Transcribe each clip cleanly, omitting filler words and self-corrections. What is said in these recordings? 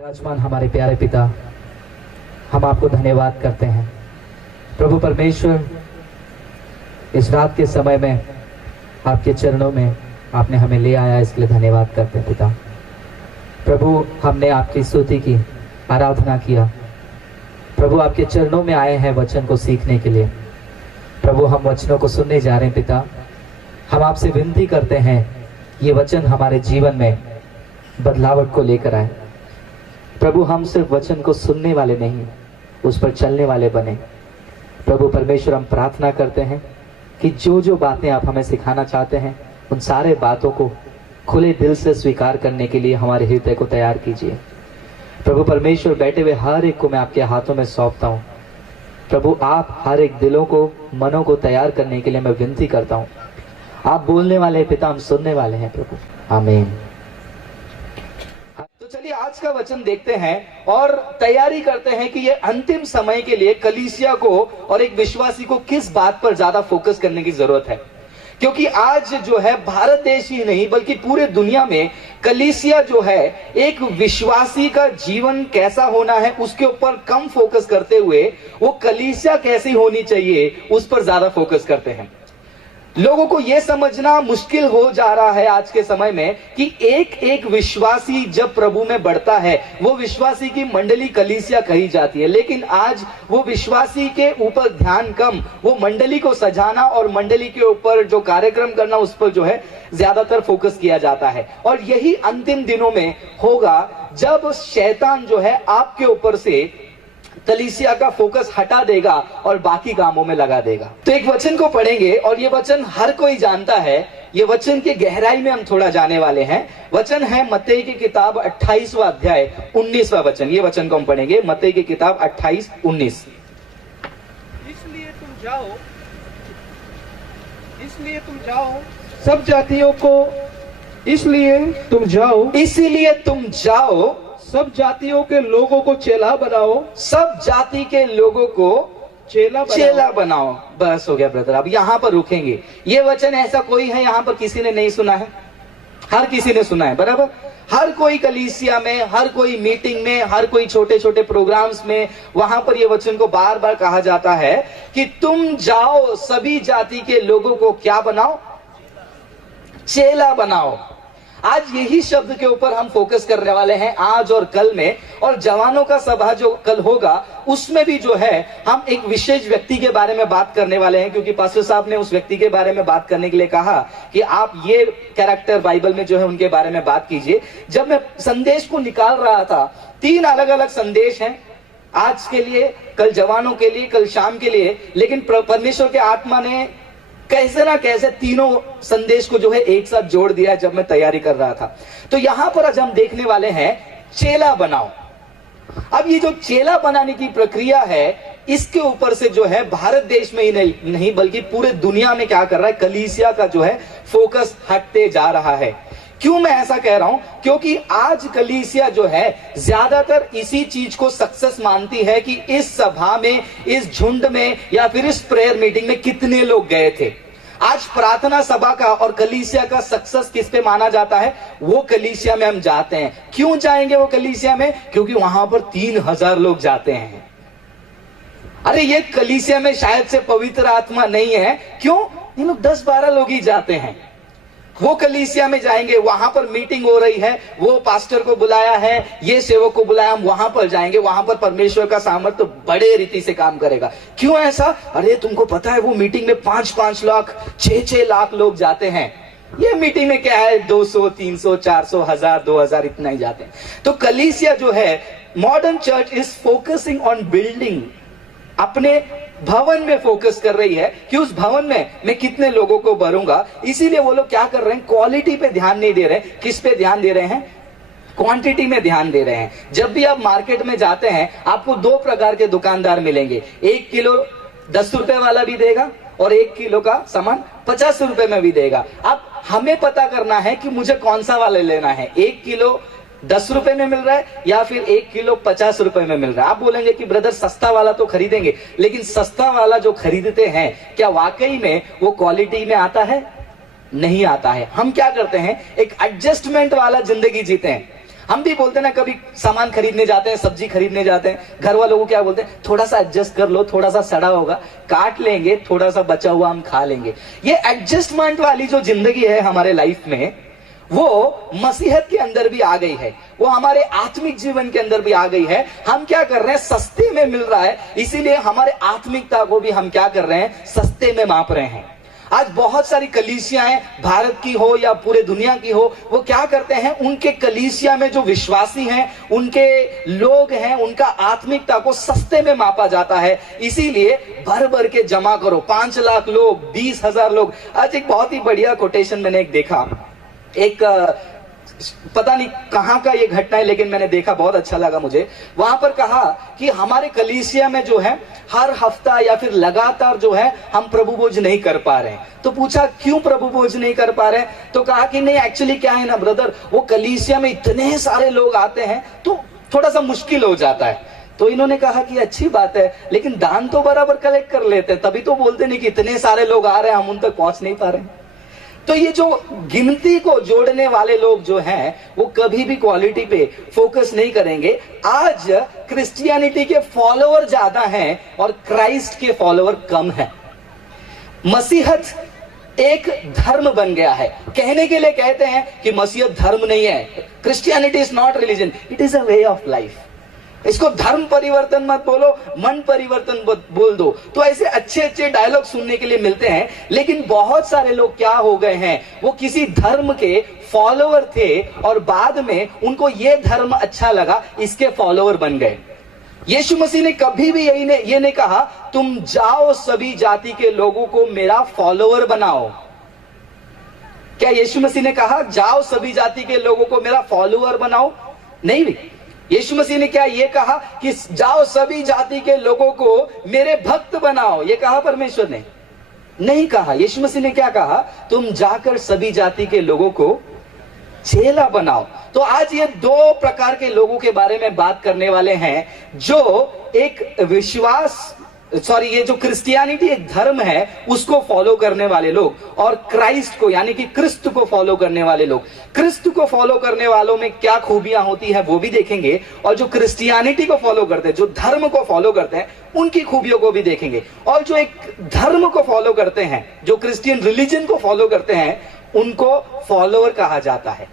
विराजमान हमारे प्यारे पिता, हम आपको धन्यवाद करते हैं प्रभु परमेश्वर। इस रात के समय में आपके चरणों में आपने हमें ले आया, इसके लिए धन्यवाद करते हैं पिता। प्रभु, हमने आपकी स्तुति की, आराधना किया। प्रभु, आपके चरणों में आए हैं वचन को सीखने के लिए। प्रभु, हम वचनों को सुनने जा रहे हैं पिता। हम आपसे विनती करते हैं ये वचन हमारे जीवन में बदलावट को लेकर आए। प्रभु, हम सिर्फ वचन को सुनने वाले नहीं, उस पर चलने वाले बने। प्रभु परमेश्वर, हम प्रार्थना करते हैं कि जो जो बातें आप हमें सिखाना चाहते हैं, उन सारे बातों को खुले दिल से स्वीकार करने के लिए हमारे हृदय को तैयार कीजिए। प्रभु परमेश्वर, बैठे हुए हर एक को मैं आपके हाथों में सौंपता हूँ। प्रभु, आप हर एक दिलों को, मनों को तैयार करने के लिए मैं विनती करता हूँ। आप बोलने वाले हैं पिता, हम सुनने वाले हैं प्रभु। आमीन। तो चलिए आज का वचन देखते हैं और तैयारी करते हैं कि ये अंतिम समय के लिए कलीसिया को और एक विश्वासी को किस बात पर ज्यादा फोकस करने की जरूरत है। क्योंकि आज जो है भारत देश ही नहीं बल्कि पूरे दुनिया में कलीसिया जो है, एक विश्वासी का जीवन कैसा होना है उसके ऊपर कम फोकस करते हुए वो कलीसिया कैसी होनी चाहिए उस पर ज्यादा फोकस करते हैं। लोगों को यह समझना मुश्किल हो जा रहा है आज के समय में कि एक एक विश्वासी जब प्रभु में बढ़ता है वो विश्वासी की मंडली कलीसिया कही जाती है, लेकिन आज वो विश्वासी के ऊपर ध्यान कम, वो मंडली को सजाना और मंडली के ऊपर जो कार्यक्रम करना उस पर जो है ज्यादातर फोकस किया जाता है। और यही अंतिम दिनों में होगा जब शैतान जो है आपके ऊपर से कलीसिया का फोकस हटा देगा और बाकी कामों में लगा देगा। तो एक वचन को पढ़ेंगे और ये वचन हर कोई जानता है। ये वचन की गहराई में हम थोड़ा जाने वाले हैं। वचन है मत्ती की किताब 28वां अध्याय 19वां वचन। ये वचन को हम पढ़ेंगे, मत्ती की किताब 28:19। इसलिए तुम जाओ सब जातियों को, इसलिए तुम जाओ सब जातियों के लोगों को चेला बनाओ, सब जाति के लोगों को चेला बनाओ। बस हो गया ब्रदर, अब यहाँ पर रुकेंगे। ये वचन ऐसा कोई है यहाँ पर किसी ने नहीं सुना है? हर किसी ने सुना है, बराबर। हर कोई कलीसिया में, हर कोई मीटिंग में, हर कोई छोटे छोटे प्रोग्राम्स में वहां पर ये वचन को बार बार कहा जाता है कि तुम जाओ सभी जाति के लोगों को क्या बनाओ? चेला बनाओ। आज यही शब्द के ऊपर हम फोकस करने वाले हैं आज और कल में। और जवानों का सभा जो कल होगा उसमें भी जो है हम एक विशेष व्यक्ति के बारे में बात करने वाले हैं, क्योंकि पास्टर साहब ने उस व्यक्ति के बारे में बात करने के लिए कहा कि आप ये कैरेक्टर बाइबल में जो है उनके बारे में बात कीजिए। जब मैं संदेश को निकाल रहा था, 3 अलग अलग संदेश हैं आज के लिए, कल जवानों के लिए, कल शाम के लिए, लेकिन परमेश्वर के आत्मा ने कैसे ना कैसे तीनों संदेश को जो है एक साथ जोड़ दिया जब मैं तैयारी कर रहा था। तो यहां पर आज हम देखने वाले हैं चेला बनाओ। अब ये जो चेला बनाने की प्रक्रिया है, इसके ऊपर से जो है भारत देश में ही नहीं बल्कि पूरे दुनिया में क्या कर रहा है, कलीसिया का जो है फोकस हटते जा रहा है। क्यों मैं ऐसा कह रहा हूं? क्योंकि आज कलीसिया जो है ज्यादातर इसी चीज को सक्सेस मानती है कि इस सभा में, इस झुंड में या फिर इस प्रेयर मीटिंग में कितने लोग गए थे। आज प्रार्थना सभा का और कलीसिया का सक्सेस किस पे माना जाता है? वो कलीसिया में हम जाते हैं। क्यों जाएंगे वो कलीसिया में? क्योंकि वहां पर 3000 लोग जाते हैं। अरे ये कलीसिया में शायद से पवित्र आत्मा नहीं है। क्यों? ये लोग 10-12 लोग ही जाते हैं। वो कलीसिया में जाएंगे, वहां पर मीटिंग हो रही है, वो पास्टर को बुलाया है, ये सेवक को बुलाया, हम वहां पर जाएंगे, वहां पर परमेश्वर का सामर्थ्य बड़े रीति से काम करेगा। क्यों ऐसा? अरे तुमको पता है वो मीटिंग में 5-5 लाख, 6-6 लाख लोग जाते हैं। ये मीटिंग में क्या है, 200, 300, 400, 1000, 2000 इतना ही जाते हैं। तो कलीसिया जो है, modern church is focusing on building, अपने भवन में फोकस कर रही है कि उस भवन में मैं कितने लोगों को भरूंगा। इसीलिए वो लोग क्या कर रहे हैं, क्वालिटी पे ध्यान नहीं दे रहे। किस पे ध्यान दे रहे हैं? क्वांटिटी में ध्यान दे रहे हैं। जब भी आप मार्केट में जाते हैं आपको 2 प्रकार के दुकानदार मिलेंगे। 1 किलो 10 रुपए वाला भी देगा और 1 किलो का सामान 50 रुपए में भी देगा। अब हमें पता करना है कि मुझे कौन सा वाला लेना है, 1 किलो 10 रुपए में मिल रहा है या फिर 1 किलो 50 रुपए में मिल रहा है। आप बोलेंगे कि ब्रदर सस्ता वाला तो खरीदेंगे, लेकिन सस्ता वाला जो खरीदते हैं क्या वाकई में वो क्वालिटी में आता है? नहीं आता है। हम क्या करते हैं, एक एडजस्टमेंट वाला जिंदगी जीते हैं। हम भी बोलते हैं ना, कभी सामान खरीदने जाते हैं, सब्जी खरीदने जाते हैं, घर वालों को क्या बोलते हैं, थोड़ा सा एडजस्ट कर लो, थोड़ा सा सड़ा होगा काट लेंगे, थोड़ा सा बचा हुआ हम खा लेंगे। ये एडजस्टमेंट वाली जो जिंदगी है हमारे लाइफ में, वो मसीहत के अंदर भी आ गई है, वो हमारे आत्मिक जीवन के अंदर भी आ गई है। हम क्या कर रहे हैं, सस्ते में मिल रहा है, इसीलिए हमारे आत्मिकता को भी हम क्या कर रहे हैं, सस्ते में माप रहे हैं। आज बहुत सारी कलीसियाएं, भारत की हो या पूरे दुनिया की हो, वो क्या करते हैं, उनके कलीसिया में जो विश्वासी हैं, उनके लोग हैं, उनका आत्मिकता को सस्ते में मापा जाता है। इसीलिए भर भर के जमा करो, 5 लाख लोग, 20,000 लोग। आज एक बहुत ही बढ़िया कोटेशन मैंने एक देखा, एक पता नहीं कहां का ये घटना है, लेकिन मैंने देखा, बहुत अच्छा लगा मुझे। वहां पर कहा कि हमारे कलीसिया में जो है हर हफ्ता या फिर लगातार जो है हम प्रभु भोज नहीं कर पा रहे हैं। तो पूछा क्यों प्रभु भोज नहीं कर पा रहे हैं, तो कहा कि नहीं, एक्चुअली क्या है ना ब्रदर, वो कलीसिया में इतने सारे लोग आते हैं तो थोड़ा सा मुश्किल हो जाता है। तो इन्होंने कहा कि अच्छी बात है, लेकिन दान तो बराबर कलेक्ट कर लेते हैं, तभी तो बोलते नहीं कि इतने सारे लोग आ रहे हैं, हम उन तक पहुंच नहीं पा रहे हैं। तो ये जो गिनती को जोड़ने वाले लोग जो हैं, वो कभी भी क्वालिटी पे फोकस नहीं करेंगे। आज क्रिश्चियनिटी के फॉलोअर ज्यादा हैं और क्राइस्ट के फॉलोअर कम हैं। मसीहत एक धर्म बन गया है। कहने के लिए कहते हैं कि मसीहत धर्म नहीं है, Christianity is not religion, it is a way of life. इसको धर्म परिवर्तन मत बोलो, मन परिवर्तन बोल दो। तो ऐसे अच्छे अच्छे डायलॉग सुनने के लिए मिलते हैं, लेकिन बहुत सारे लोग क्या हो गए हैं, वो किसी धर्म के फॉलोअर थे और बाद में उनको ये धर्म अच्छा लगा, इसके फॉलोअर बन गए। यीशु मसीह ने कभी भी ये नहीं कहा तुम जाओ सभी जाति के लोगों को मेरा फॉलोअर बनाओ। क्या यीशु मसीह ने कहा जाओ सभी जाति के लोगों को मेरा फॉलोअर बनाओ? नहीं। यीशु मसीह ने क्या ये कहा कि जाओ सभी जाति के लोगों को मेरे भक्त बनाओ? ये कहा परमेश्वर ने? नहीं कहा। यीशु मसीह ने क्या कहा, तुम जाकर सभी जाति के लोगों को चेला बनाओ। तो आज ये 2 प्रकार के लोगों के बारे में बात करने वाले हैं, जो एक ये जो क्रिश्चियनिटी एक धर्म है उसको फॉलो करने वाले लोग, और क्राइस्ट को यानी कि क्रिस्त को फॉलो करने वाले लोग। क्रिस्त को फॉलो करने वालों में क्या खूबियां होती है वो भी देखेंगे, और जो क्रिश्चियनिटी को फॉलो करते हैं, जो धर्म को फॉलो करते हैं, उनकी खूबियों को भी देखेंगे। और जो एक धर्म को फॉलो करते हैं, जो क्रिश्चियन रिलीजन को फॉलो करते हैं, उनको फॉलोअर कहा जाता है।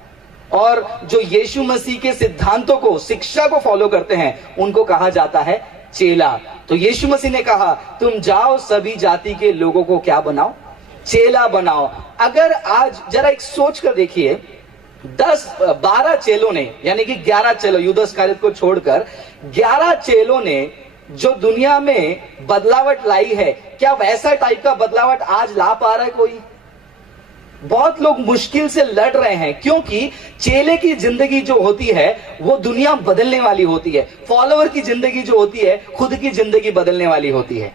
और जो यीशु मसीह के सिद्धांतों को, शिक्षा को फॉलो करते हैं, उनको कहा जाता है चेला। तो यीशु मसीह ने कहा तुम जाओ सभी जाति के लोगों को क्या बनाओ, चेला बनाओ। अगर आज जरा एक सोच कर देखिए, 12 चेलों ने, यानी कि 11 चेलों, यूदा इस्करियोत को छोड़कर 11 चेलों ने जो दुनिया में बदलावट लाई है, क्या वैसा टाइप का बदलावट आज ला पा रहा है कोई? बहुत लोग मुश्किल से लड़ रहे हैं, क्योंकि चेले की जिंदगी जो होती है वो दुनिया बदलने वाली होती है। फॉलोअर की जिंदगी जो होती है खुद की जिंदगी बदलने वाली होती है।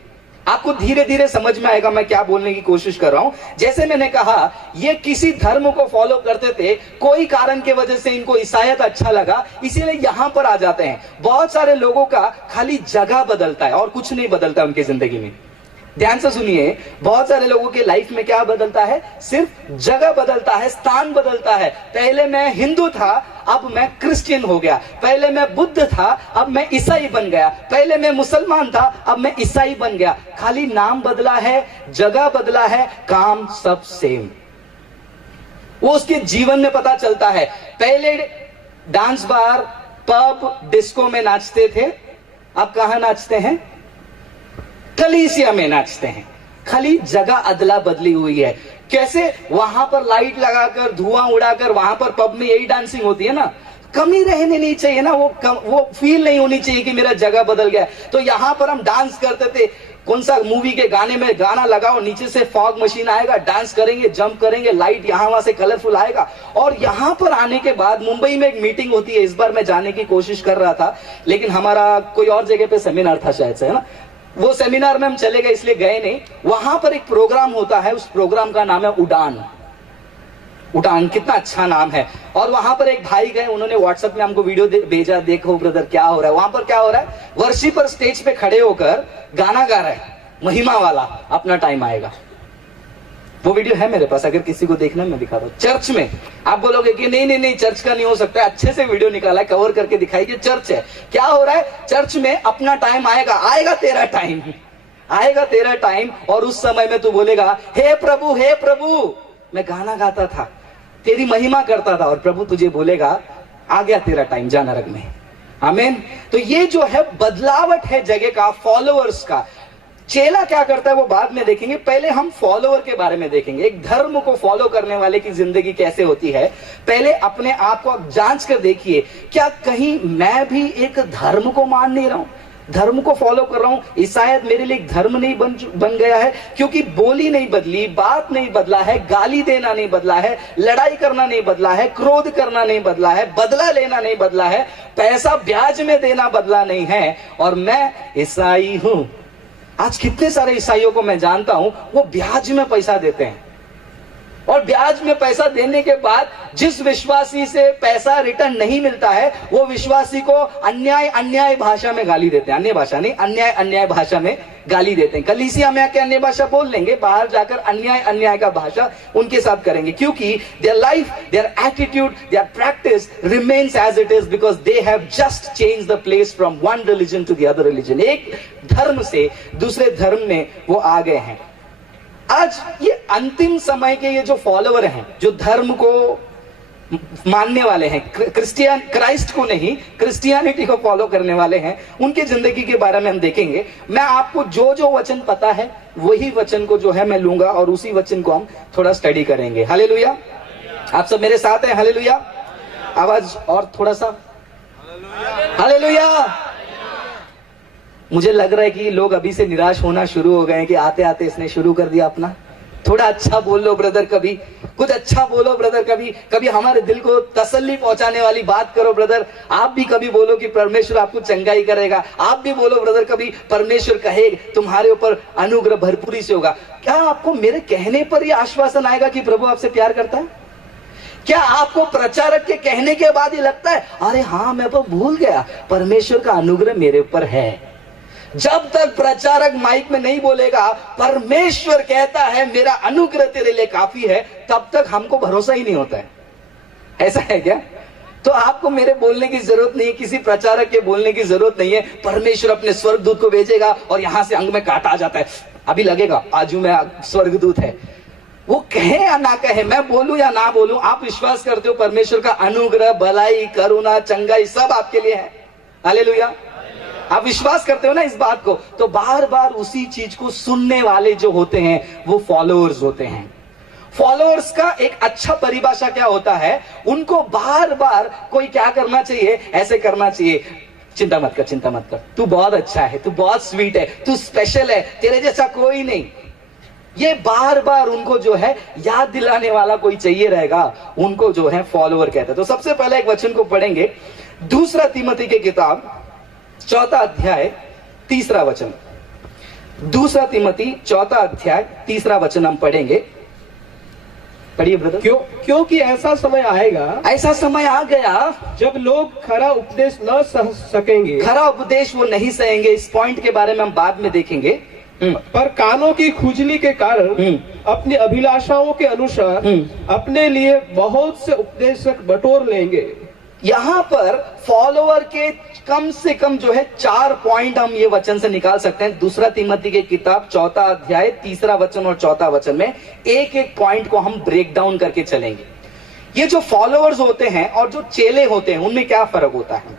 आपको धीरे धीरे समझ में आएगा मैं क्या बोलने की कोशिश कर रहा हूं। जैसे मैंने कहा, ये किसी धर्म को फॉलो करते थे, कोई कारण के वजह से इनको ईसाईयत अच्छा लगा, इसीलिए यहां पर आ जाते हैं। बहुत सारे लोगों का खाली जगह बदलता है और कुछ नहीं बदलता उनकी जिंदगी में। ध्यान से सुनिए, बहुत सारे लोगों के लाइफ में क्या बदलता है, सिर्फ जगह बदलता है, स्थान बदलता है। पहले मैं हिंदू था, अब मैं क्रिश्चियन हो गया। पहले मैं बुद्ध था, अब मैं ईसाई बन गया। पहले मैं मुसलमान था, अब मैं ईसाई बन गया। खाली नाम बदला है, जगह बदला है, काम सब सेम। वो उसके जीवन में पता चलता है। पहले डांस बार, पब, डिस्को में नाचते थे, अब कहां नाचते हैं? कलीसिया में नाचते हैं। खाली जगह अदला बदली हुई है। कैसे? वहां पर लाइट लगाकर, धुआं उड़ाकर, वहां पर पब में यही डांसिंग होती है ना। कमी रहने नहीं चाहिए ना, वो फील नहीं होनी चाहिए कि मेरा जगह बदल गया। तो यहां पर हम डांस करते थे, कौन सा मूवी के गाने में गाना लगाओ, नीचे से फॉग मशीन आएगा, डांस करेंगे, जंप करेंगे, लाइट यहां वहां से कलरफुल आएगा। और यहां पर आने के बाद मुंबई में एक मीटिंग होती है, इस बार मैं जाने की कोशिश कर रहा था, लेकिन हमारा कोई और जगह पे सेमिनार था शायद से, है ना। वो सेमिनार में हम चले गए इसलिए गए नहीं। वहां पर एक प्रोग्राम होता है, उस प्रोग्राम का नाम है उड़ान। उड़ान कितना अच्छा नाम है। और वहां पर एक भाई गए, उन्होंने व्हाट्सएप में हमको वीडियो भेजा, देखो ब्रदर क्या हो रहा है। वहां पर क्या हो रहा है, वर्शिपर स्टेज पे खड़े होकर गाना गा रहे हैं, महिमा वाला, अपना टाइम आएगा। वो वीडियो है मेरे पास, अगर किसी को देखना मैं दिखा दूं। चर्च में आप बोलोगे कि नहीं नहीं नहीं चर्च का नहीं हो सकता, अच्छे से वीडियो निकाला है, कवर करके दिखाई कि चर्च है। क्या हो रहा है चर्च में? अपना टाइम आएगा, आएगा तेरा टाइम, आएगा तेरा टाइम, और उस समय में तू बोलेगा हे प्रभु हे प्रभु, मैं गाना गाता था, तेरी महिमा करता था, और प्रभु तुझे बोलेगा आ गया तेरा टाइम, जा नरक में। आमीन। तो ये जो है बदलावट है जगह का, फॉलोअर्स का। चेला क्या करता है वो बाद में देखेंगे, पहले हम फॉलोअर के बारे में देखेंगे। एक धर्म को फॉलो करने वाले की जिंदगी कैसे होती है, पहले अपने आप को आप जांच कर देखिए, क्या कहीं मैं भी एक धर्म को मान नहीं रहा हूं, धर्म को फॉलो कर रहा हूं। ये शायद मेरे लिए एक धर्म नहीं बन गया है, क्योंकि बोली नहीं बदली, बात नहीं बदला है, गाली देना नहीं बदला है, लड़ाई करना नहीं बदला है, क्रोध करना नहीं बदला है, बदला लेना नहीं बदला है, पैसा ब्याज में देना बदला नहीं है, और मैं ईसाई हूं। आज कितने सारे ईसाइयों को मैं जानता हूं, वो ब्याज में पैसा देते हैं, और ब्याज में पैसा देने के बाद जिस विश्वासी से पैसा रिटर्न नहीं मिलता है, वो विश्वासी को अन्याय भाषा में गाली देते हैं। अन्य भाषा नहीं, अन्याय भाषा में गाली देते हैं। कलीसिया में आके अन्य भाषा बोल लेंगे, बाहर जाकर अन्याय का भाषा उनके साथ करेंगे, क्योंकि their life, their attitude, their practice remains as it is, because they have just change the place from one religion to the other religion. एक धर्म से दूसरे धर्म में वो आ गए हैं। आज ये अंतिम समय के ये जो फॉलोअर हैं, जो धर्म को मानने वाले हैं, क्राइस्ट को नहीं, क्रिश्चियनिटी को फॉलो करने वाले हैं, उनकी जिंदगी के बारे में हम देखेंगे। मैं आपको जो जो वचन पता है वही वचन को जो है मैं लूंगा, और उसी वचन को हम थोड़ा स्टडी करेंगे। हालेलुया। आप सब मेरे साथ हैं? हालेलुया। आवाज और थोड़ा सा, हालेलुया। मुझे लग रहा है कि लोग अभी से निराश होना शुरू हो गए हैं कि आते आते इसने शुरू कर दिया अपना। थोड़ा अच्छा बोल लो ब्रदर, कभी कुछ अच्छा बोलो ब्रदर, कभी हमारे दिल को तसल्ली पहुंचाने वाली बात करो ब्रदर। आप भी कभी बोलो कि परमेश्वर आपको चंगाई करेगा। आप भी बोलो ब्रदर कभी परमेश्वर कहे तुम्हारे ऊपर अनुग्रह भरपूरी से होगा। क्या आपको मेरे कहने पर यह आश्वासन आएगा कि प्रभु आपसे प्यार करता है? क्या आपको प्रचारक के कहने के बाद ही लगता है अरे हाँ मैं तो भूल गया, परमेश्वर का अनुग्रह मेरे ऊपर है? जब तक प्रचारक माइक में नहीं बोलेगा परमेश्वर कहता है मेरा अनुग्रह तेरे लिए काफी है, तब तक हमको भरोसा ही नहीं होता है। ऐसा है क्या? तो आपको मेरे बोलने की जरूरत नहीं है, किसी प्रचारक के बोलने की जरूरत नहीं है। परमेश्वर अपने स्वर्गदूत को भेजेगा और यहां से अंग में काटा आ जाता है, अभी लगेगा आजू में स्वर्गदूत है। वो कहे या ना कहे, मैं बोलूं या ना बोलूं, आप विश्वास करते हो परमेश्वर का अनुग्रह, भलाई, करुणा, चंगाई सब आपके लिए है। हालेलुया। आप विश्वास करते हो ना इस बात को? तो बार बार उसी चीज को सुनने वाले जो होते हैं वो फॉलोअर्स होते हैं। फॉलोअर्स का एक अच्छा परिभाषा क्या होता है, उनको बार बार कोई क्या करना चाहिए, ऐसे करना चाहिए, चिंता मत कर, तू बहुत अच्छा है, तू बहुत स्वीट है, तू स्पेशल है, तेरे जैसा कोई नहीं। ये बार बार उनको जो है याद दिलाने वाला कोई चाहिए रहेगा, उनको जो है फॉलोअर कहते हैं। तो सबसे पहले एक वचन को पढ़ेंगे, दूसरा तीमुथी की किताब 4 अध्याय 3 वचन। दूसरा तीमुथी 4 अध्याय 3 वचन हम पढ़ेंगे। पढ़िए ब्रदर। क्योंकि ऐसा समय आएगा, ऐसा समय आ गया जब लोग खरा उपदेश न सह सकेंगे। खरा उपदेश वो नहीं सहेंगे, इस पॉइंट के बारे में हम बाद में देखेंगे। पर कानों की खुजली के कारण अपनी अभिलाषाओं के अनुसार अपने लिए बहुत से उपदेशक बटोर लेंगे। यहां पर फॉलोअर के कम से कम जो है 4 पॉइंट हम ये वचन से निकाल सकते हैं। दूसरा तीमुथी की किताब 4 अध्याय 3 वचन और 4 वचन में एक एक पॉइंट को हम ब्रेक डाउन करके चलेंगे। ये जो फॉलोअर्स होते हैं और जो चेले होते हैं उनमें क्या फर्क होता है,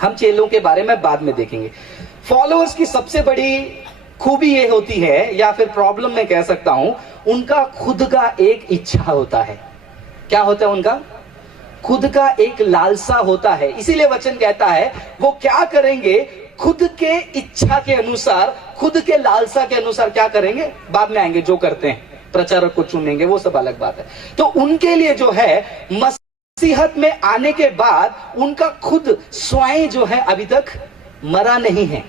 हम चेलों के बारे में बाद में देखेंगे। फॉलोअर्स की सबसे बड़ी खूबी ये होती है, या फिर प्रॉब्लम मैं कह सकता हूं, उनका खुद का एक इच्छा होता है। क्या होता है? उनका खुद का एक लालसा होता है। इसीलिए वचन कहता है वो क्या करेंगे, खुद के इच्छा के अनुसार, खुद के लालसा के अनुसार क्या करेंगे, बाद में आएंगे। जो करते हैं प्रचारक को चुनेंगे वो सब अलग बात है। तो उनके लिए जो है मसीहत में आने के बाद उनका खुद स्वयं जो है अभी तक मरा नहीं है।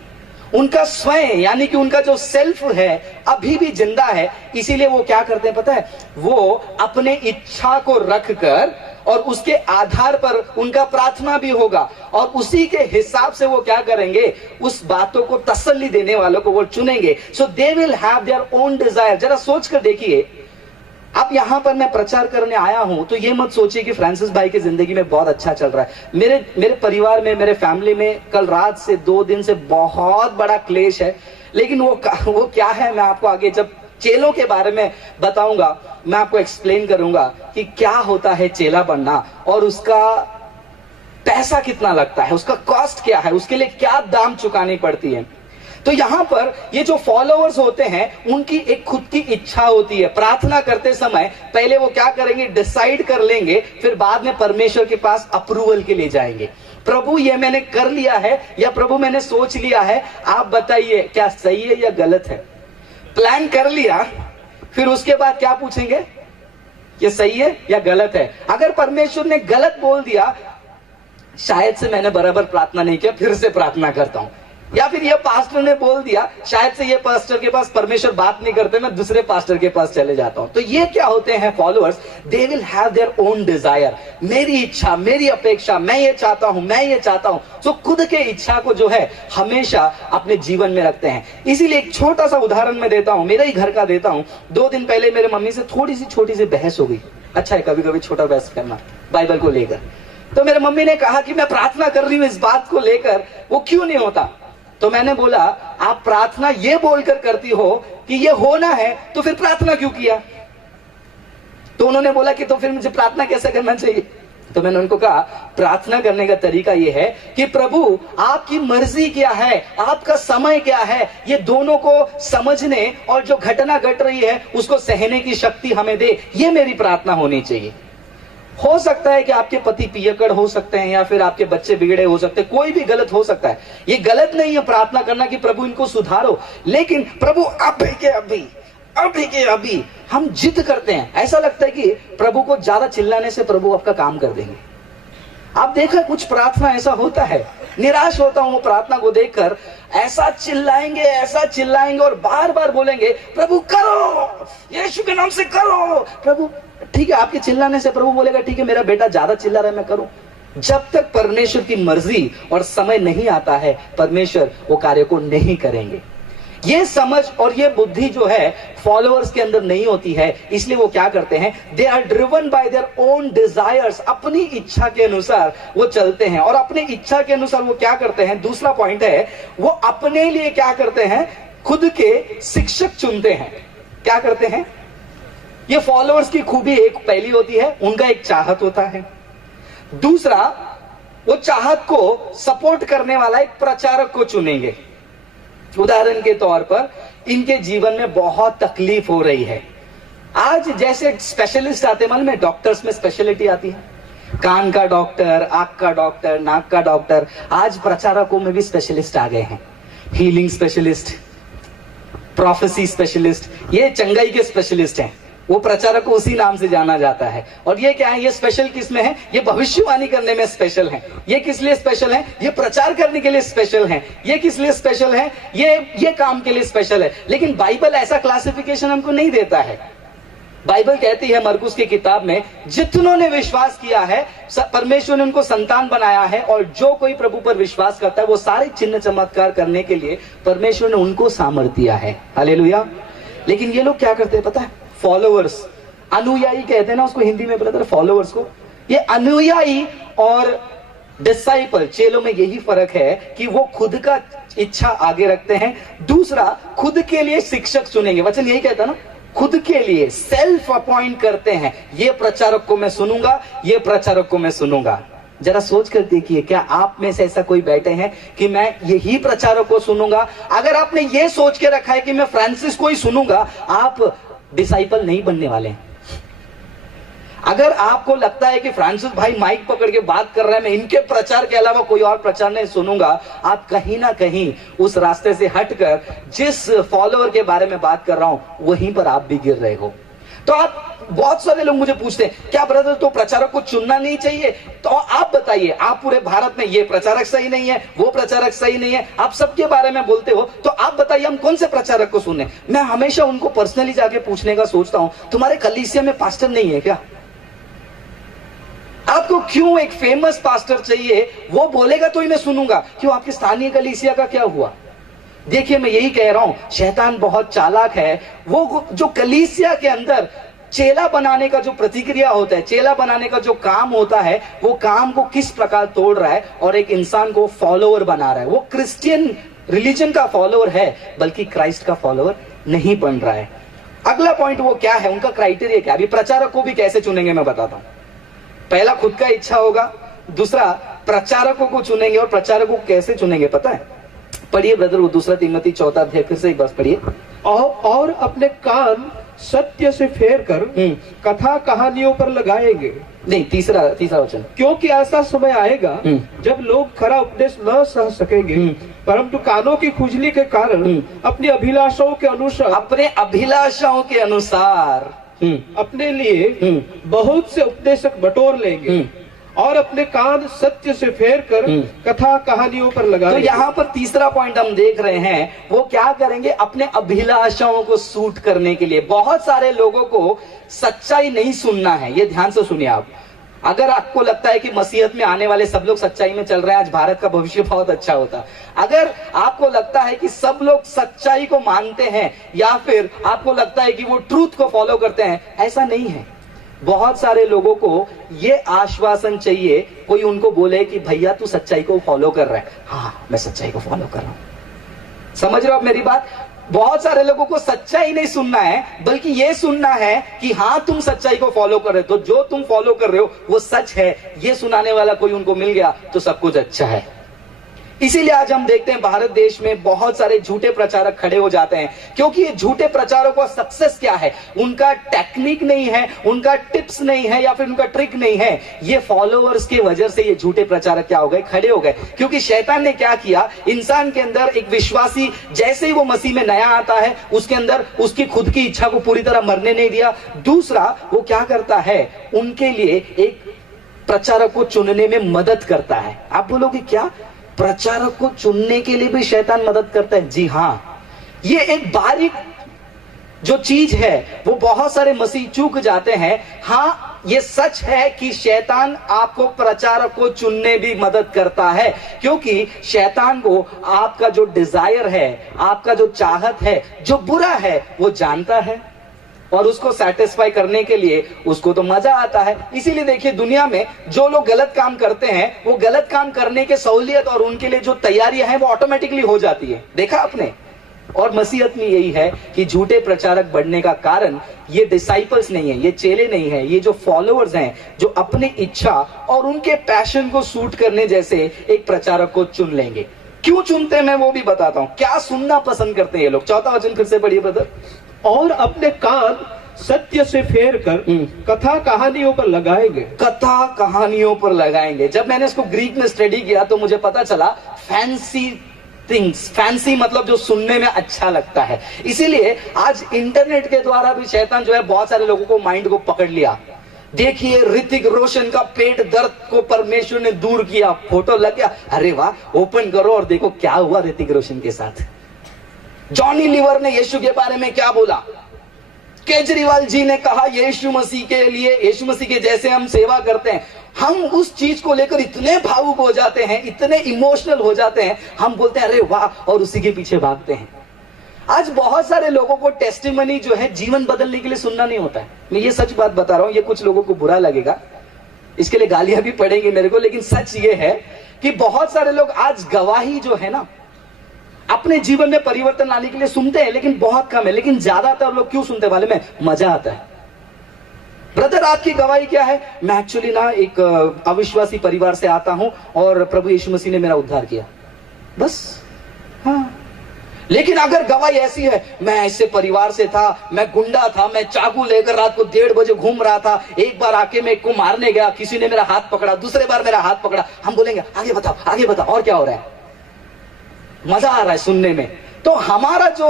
उनका स्वयं यानी कि उनका जो सेल्फ है अभी भी जिंदा है। इसीलिए वो क्या करते हैं पता है, वो अपने इच्छा को रखकर और उसके आधार पर उनका प्रार्थना भी होगा और उसी के हिसाब से वो क्या करेंगे, उस बातों को तसल्ली देने वालों को वो चुनेंगे। So they will have their own desire. जरा सोच कर देखिए, अब यहां पर मैं प्रचार करने आया हूं तो ये मत सोचिए कि फ्रांसिस भाई की जिंदगी में बहुत अच्छा चल रहा है। मेरे परिवार में, मेरे फैमिली में कल रात से 2 दिन से बहुत बड़ा क्लेश है। लेकिन वो क्या है, मैं आपको आगे जब चेलों के बारे में बताऊंगा, मैं आपको एक्सप्लेन करूंगा कि क्या होता है चेला बनना और उसका पैसा कितना लगता है, उसका कॉस्ट क्या है, उसके लिए क्या दाम चुकानी पड़ती है। तो यहां पर ये जो फॉलोअर्स होते हैं उनकी एक खुद की इच्छा होती है। प्रार्थना करते समय पहले वो क्या करेंगे, डिसाइड कर लेंगे, फिर बाद में परमेश्वर के पास अप्रूवल के लिए जाएंगे। प्रभु ये मैंने कर लिया है या प्रभु मैंने सोच लिया है, आप बताइए क्या सही है या गलत है। प्लान कर लिया, फिर उसके बाद क्या पूछेंगे, ये सही है या गलत है। अगर परमेश्वर ने गलत बोल दिया, शायद से मैंने बराबर प्रार्थना नहीं किया, फिर से प्रार्थना करता हूं। या फिर ये पास्टर ने बोल दिया, शायद से ये पास्टर के पास परमेश्वर बात नहीं करते, मैं दूसरे पास्टर के पास चले जाता हूं। तो ये क्या होते हैं followers, they will have their own desire. मेरी इच्छा, मेरी अपेक्षा, मैं ये चाहता हूं, मैं ये चाहता हूं। तो खुद के इच्छा को जो है हमेशा अपने जीवन में रखते हैं। इसीलिए एक छोटा सा उदाहरण मैं देता हूं, मेरे ही घर का देता हूं। 2 दिन पहले मेरे मम्मी से थोड़ी सी छोटी सी बहस हो गई। अच्छा है कभी कभी छोटा बहस करना बाइबल को लेकर। तो मेरे मम्मी ने कहा कि मैं प्रार्थना कर रही हूं इस बात को लेकर, वो क्यों नहीं होता। तो मैंने बोला, आप प्रार्थना ये बोलकर करती हो कि ये होना है, तो फिर प्रार्थना क्यों किया। तो उन्होंने बोला कि तो फिर मुझे प्रार्थना कैसे करना चाहिए। तो मैंने उनको कहा, प्रार्थना करने का तरीका ये है कि प्रभु आपकी मर्जी क्या है, आपका समय क्या है, ये दोनों को समझने और जो घटना घट रही है उसको सहने की शक्ति हमें दे। ये मेरी प्रार्थना होनी चाहिए। हो सकता है कि आपके पति पियकड़ हो सकते हैं या फिर आपके बच्चे बिगड़े हो सकते हैं, कोई भी गलत हो सकता है। ये गलत नहीं है प्रार्थना करना कि प्रभु इनको सुधारो, लेकिन प्रभु अभी के अभी हम जिद करते हैं। ऐसा लगता है कि प्रभु को ज्यादा चिल्लाने से प्रभु आपका काम कर देंगे। आप देखा कुछ प्रार्थना ऐसा होता है, निराश होता हूं वो प्रार्थना को देखकर। ऐसा चिल्लाएंगे और बार बार बोलेंगे, प्रभु करो, यीशु के नाम से करो। प्रभु ठीक है, आपके चिल्लाने से प्रभु बोलेगा ठीक है, मेरा बेटा ज्यादा चिल्ला रहा है, मैं करूं। जब तक परमेश्वर की मर्जी और समय नहीं आता है, परमेश्वर वो कार्य को नहीं करेंगे। ये समझ और ये बुद्धि जो है फॉलोअर्स के अंदर नहीं होती है, इसलिए वो क्या करते हैं, they are driven by their own desires. अपनी इच्छा के अनुसार वो चलते हैं और अपनी इच्छा के अनुसार वो क्या करते हैं। दूसरा पॉइंट है, वो अपने लिए क्या करते हैं, खुद के शिक्षक चुनते हैं। क्या करते हैं, ये फॉलोअर्स की खूबी एक पहली होती है, उनका एक चाहत होता है। दूसरा, वो चाहत को सपोर्ट करने वाला एक प्रचारक को चुनेंगे। उदाहरण के तौर पर इनके जीवन में बहुत तकलीफ हो रही है। आज जैसे स्पेशलिस्ट आते, मालूम है डॉक्टर्स में स्पेशलिटी आती है, कान का डॉक्टर, आंख का डॉक्टर, नाक का डॉक्टर। आज प्रचारकों में भी स्पेशलिस्ट आ गए हैं, हीलिंग स्पेशलिस्ट, प्रोफेसी स्पेशलिस्ट, ये चंगाई के स्पेशलिस्ट हैं। वो प्रचारक को उसी नाम से जाना जाता है। और ये क्या है, ये स्पेशल किस में है, ये भविष्यवाणी करने में स्पेशल है। ये किस लिए स्पेशल है, ये प्रचार करने के लिए स्पेशल है। ये किस लिए स्पेशल है, ये काम के लिए स्पेशल है। लेकिन बाइबल ऐसा क्लासिफिकेशन हमको नहीं देता है। बाइबल कहती है मरकुस की किताब में, जितनों ने विश्वास किया है परमेश्वर ने उनको संतान बनाया है, और जो कोई प्रभु पर विश्वास करता है वो सारे चिन्ह चमत्कार करने के लिए परमेश्वर ने उनको सामर्थ्य दिया है। हालेलुया। लेकिन ये लोग क्या करते हैं पता है, फॉलोअर्स, अनुयायी कहते हैं ना उसको हिंदी में, ब्रदर फॉलोअर्स को। ये अनुयायी और डिसाइपल, चेलों में यही फर्क है कि वो खुद का इच्छा आगे रखते हैं। दूसरा, खुद के लिए शिक्षक चुनेंगे। वचन यही कहता ना, खुद के लिए सेल्फ अपॉइंट करते हैं। ये प्रचारक को मैं सुनूंगा, ये प्रचारक को मैं सुनूंगा। जरा सोच कर देखिए, क्या आप में से ऐसा कोई बैठे हैं कि मैं यही प्रचारक को सुनूंगा। अगर आपने ये सोच के रखा है कि मैं फ्रांसिस को ही सुनूंगा, आप डिसाइपल नहीं बनने वाले हैं। अगर आपको लगता है कि फ्रांसिस भाई माइक पकड़ के बात कर रहे हैं, मैं इनके प्रचार के अलावा कोई और प्रचार नहीं सुनूंगा, आप कहीं ना कहीं उस रास्ते से हटकर जिस फॉलोअर के बारे में बात कर रहा हूं वहीं पर आप भी गिर रहे हो। तो आप, बहुत सारे लोग मुझे पूछते हैं, क्या ब्रदर तो प्रचारक को चुनना नहीं चाहिए? तो आप बताइए, आप पूरे भारत में ये प्रचारक सही नहीं है, वो प्रचारक सही नहीं है, आप सबके बारे में बोलते हो, तो आप बताइए हम कौन से प्रचारक को सुने? मैं हमेशा उनको पर्सनली जाके पूछने का सोचता हूं, तुम्हारे कलीसिया में पास्टर नहीं है क्या? आपको क्यों एक फेमस पास्टर चाहिए? वो बोलेगा तो ही मैं सुनूंगा। क्यों, आपके स्थानीय कलीसिया का क्या हुआ? देखिए, मैं यही कह रहा हूं, शैतान बहुत चालाक है। वो जो कलीसिया के अंदर चेला बनाने का जो प्रतिक्रिया होता है, चेला बनाने का जो काम होता है, वो काम को किस प्रकार तोड़ रहा है और एक इंसान को फॉलोअर बना रहा है। वो क्रिश्चियन रिलीजन का फॉलोअर है, बल्कि क्राइस्ट का फॉलोअर नहीं बन रहा है। अगला पॉइंट वो क्या है, उनका क्राइटेरिया क्या है। अभी प्रचारक को भी कैसे चुनेंगे मैं बताता हूं। पहला खुद का इच्छा होगा, दूसरा प्रचारकों को चुनेंगे। और प्रचारकों को कैसे चुनेंगे पता है? पढ़िए ब्रदर, वो 2 तिमोथी 4 अध्याय फिर से एक बार पढ़िए। और अपने कान सत्य से फेर कर कथा कहानियों पर लगाएंगे। नहीं, तीसरा वचन, क्योंकि ऐसा समय आएगा जब लोग खरा उपदेश न सह सकेंगे, परंतु कानों की खुजली के कारण अपनी अभिलाषाओं के अनुसार अपने लिए बहुत से उपदेशक बटोर लेंगे और अपने कान सत्य से फेर कर कथा कहानियों पर लगा। तो यहाँ पर तीसरा पॉइंट हम देख रहे हैं, वो क्या करेंगे? अपने अभिलाषाओं को सूट करने के लिए। बहुत सारे लोगों को सच्चाई नहीं सुनना है, ये ध्यान से सुनिए आप। अगर आपको लगता है कि मसीहत में आने वाले सब लोग सच्चाई में चल रहे हैं, आज भारत का भविष्य बहुत अच्छा होता। अगर आपको लगता है कि सब लोग सच्चाई को मानते हैं, या फिर आपको लगता है कि वो ट्रूथ को फॉलो करते हैं, ऐसा नहीं है। बहुत सारे लोगों को ये आश्वासन चाहिए, कोई उनको बोले कि भैया तू सच्चाई को फॉलो कर रहा है। हाँ, मैं सच्चाई को फॉलो कर रहा हूं। समझ रहे हो आप मेरी बात? बहुत सारे लोगों को सच्चाई नहीं सुनना है, बल्कि ये सुनना है कि हाँ तुम सच्चाई को फॉलो कर रहे हो, तो जो तुम फॉलो कर रहे हो वो सच है। ये सुनाने वाला कोई उनको मिल गया तो सब कुछ अच्छा है। इसीलिए आज हम देखते हैं भारत देश में बहुत सारे झूठे प्रचारक खड़े हो जाते हैं, क्योंकि ये झूठे प्रचारकों का सक्सेस क्या है? उनका टेक्निक नहीं है, उनका टिप्स नहीं है, या फिर उनका ट्रिक नहीं है। ये फॉलोअर्स की वजह से ये झूठे प्रचारक क्या हो गए? खड़े हो गए। क्योंकि शैतान ने क्या किया? इंसान के अंदर एक विश्वासी जैसे ही वो मसीह में नया आता है, उसके अंदर उसकी खुद की इच्छा को पूरी तरह मरने नहीं दिया। दूसरा, वो क्या करता है? उनके लिए एक प्रचारक को चुनने में मदद करता है। आप बोलोगे क्या प्रचारक को चुनने के लिए भी शैतान मदद करता है? जी हाँ, ये एक बारीक जो चीज है वो बहुत सारे मसीह चूक जाते हैं। हाँ, ये सच है कि शैतान आपको प्रचारक को चुनने भी मदद करता है, क्योंकि शैतान को आपका जो डिजायर है, आपका जो चाहत है, जो बुरा है, वो जानता है और उसको सेटिस्फाई करने के लिए उसको तो मजा आता है। इसीलिए देखिए, दुनिया में जो लोग गलत काम करते हैं, वो गलत काम करने के सहूलियत और उनके लिए जो तैयारियां हैं वो ऑटोमेटिकली हो जाती है। देखा आपने? और मसीहत में यही है कि झूठे प्रचारक बढ़ने का कारण ये डिसाइपल्स नहीं है, ये चेले नहीं है, ये जो फॉलोअर्स हैं, जो अपनी इच्छा और उनके पैशन को सूट करने जैसे एक प्रचारक को चुन लेंगे। क्यों चुनते हैं मैं वो भी बताता हूं। क्या सुनना पसंद करते हैं ये लोग? 4वां वचन फिर से पढ़िए ब्रदर। और अपने कान सत्य से फेर कर कथा कहानियों पर लगाएंगे। कथा कहानियों पर लगाएंगे। जब मैंने इसको ग्रीक में स्टडी किया तो मुझे पता चला फैंसी थिंग्स, फैंसी मतलब जो सुनने में अच्छा लगता है। इसीलिए आज इंटरनेट के द्वारा भी शैतान जो है बहुत सारे लोगों को माइंड को पकड़ लिया। देखिए, ऋतिक रोशन का पेट दर्द को परमेश्वर ने दूर किया, फोटो लग गया, अरे वाह, ओपन करो और देखो क्या हुआ ऋतिक रोशन के साथ। जॉनी लीवर ने यीशु के बारे में क्या बोला? केजरीवाल जी ने कहा यीशु मसीह के लिए, यीशु मसीह के जैसे हम सेवा करते हैं। हम उस चीज को लेकर इतने भावुक हो जाते हैं, इतने इमोशनल हो जाते हैं, हम बोलते हैं अरे वाह, और उसी के पीछे भागते हैं। आज बहुत सारे लोगों को टेस्टिमनी जो है जीवन बदलने के लिए सुनना नहीं होता है। मैं ये सच बात बता रहा हूं, ये कुछ लोगों को बुरा लगेगा, इसके लिए गालियां भी पड़ेंगी मेरे को, लेकिन सच ये है कि बहुत सारे लोग आज गवाही जो है ना, अपने जीवन में परिवर्तन लाने के लिए सुनते हैं, लेकिन बहुत कम है। लेकिन ज्यादातर लोग क्यों सुनते वाले में? मजा आता है। ब्रदर, आपकी गवाही क्या है? मैं एक्चुअली ना एक अविश्वासी परिवार से आता हूं और प्रभु यीशु मसीह ने मेरा उद्धार किया, बस। हाँ, लेकिन अगर गवाही ऐसी है, मैं ऐसे परिवार से था, मैं गुंडा था, मैं चाकू लेकर रात को 1:30 बजे घूम रहा था, एक बार आके मैं को मारने गया, किसी ने मेरा हाथ पकड़ा, दूसरे बार मेरा हाथ पकड़ा, हम बोलेंगे आगे बताओ, आगे बताओ, और क्या हो रहा है? मजा आ रहा है सुनने में। तो हमारा जो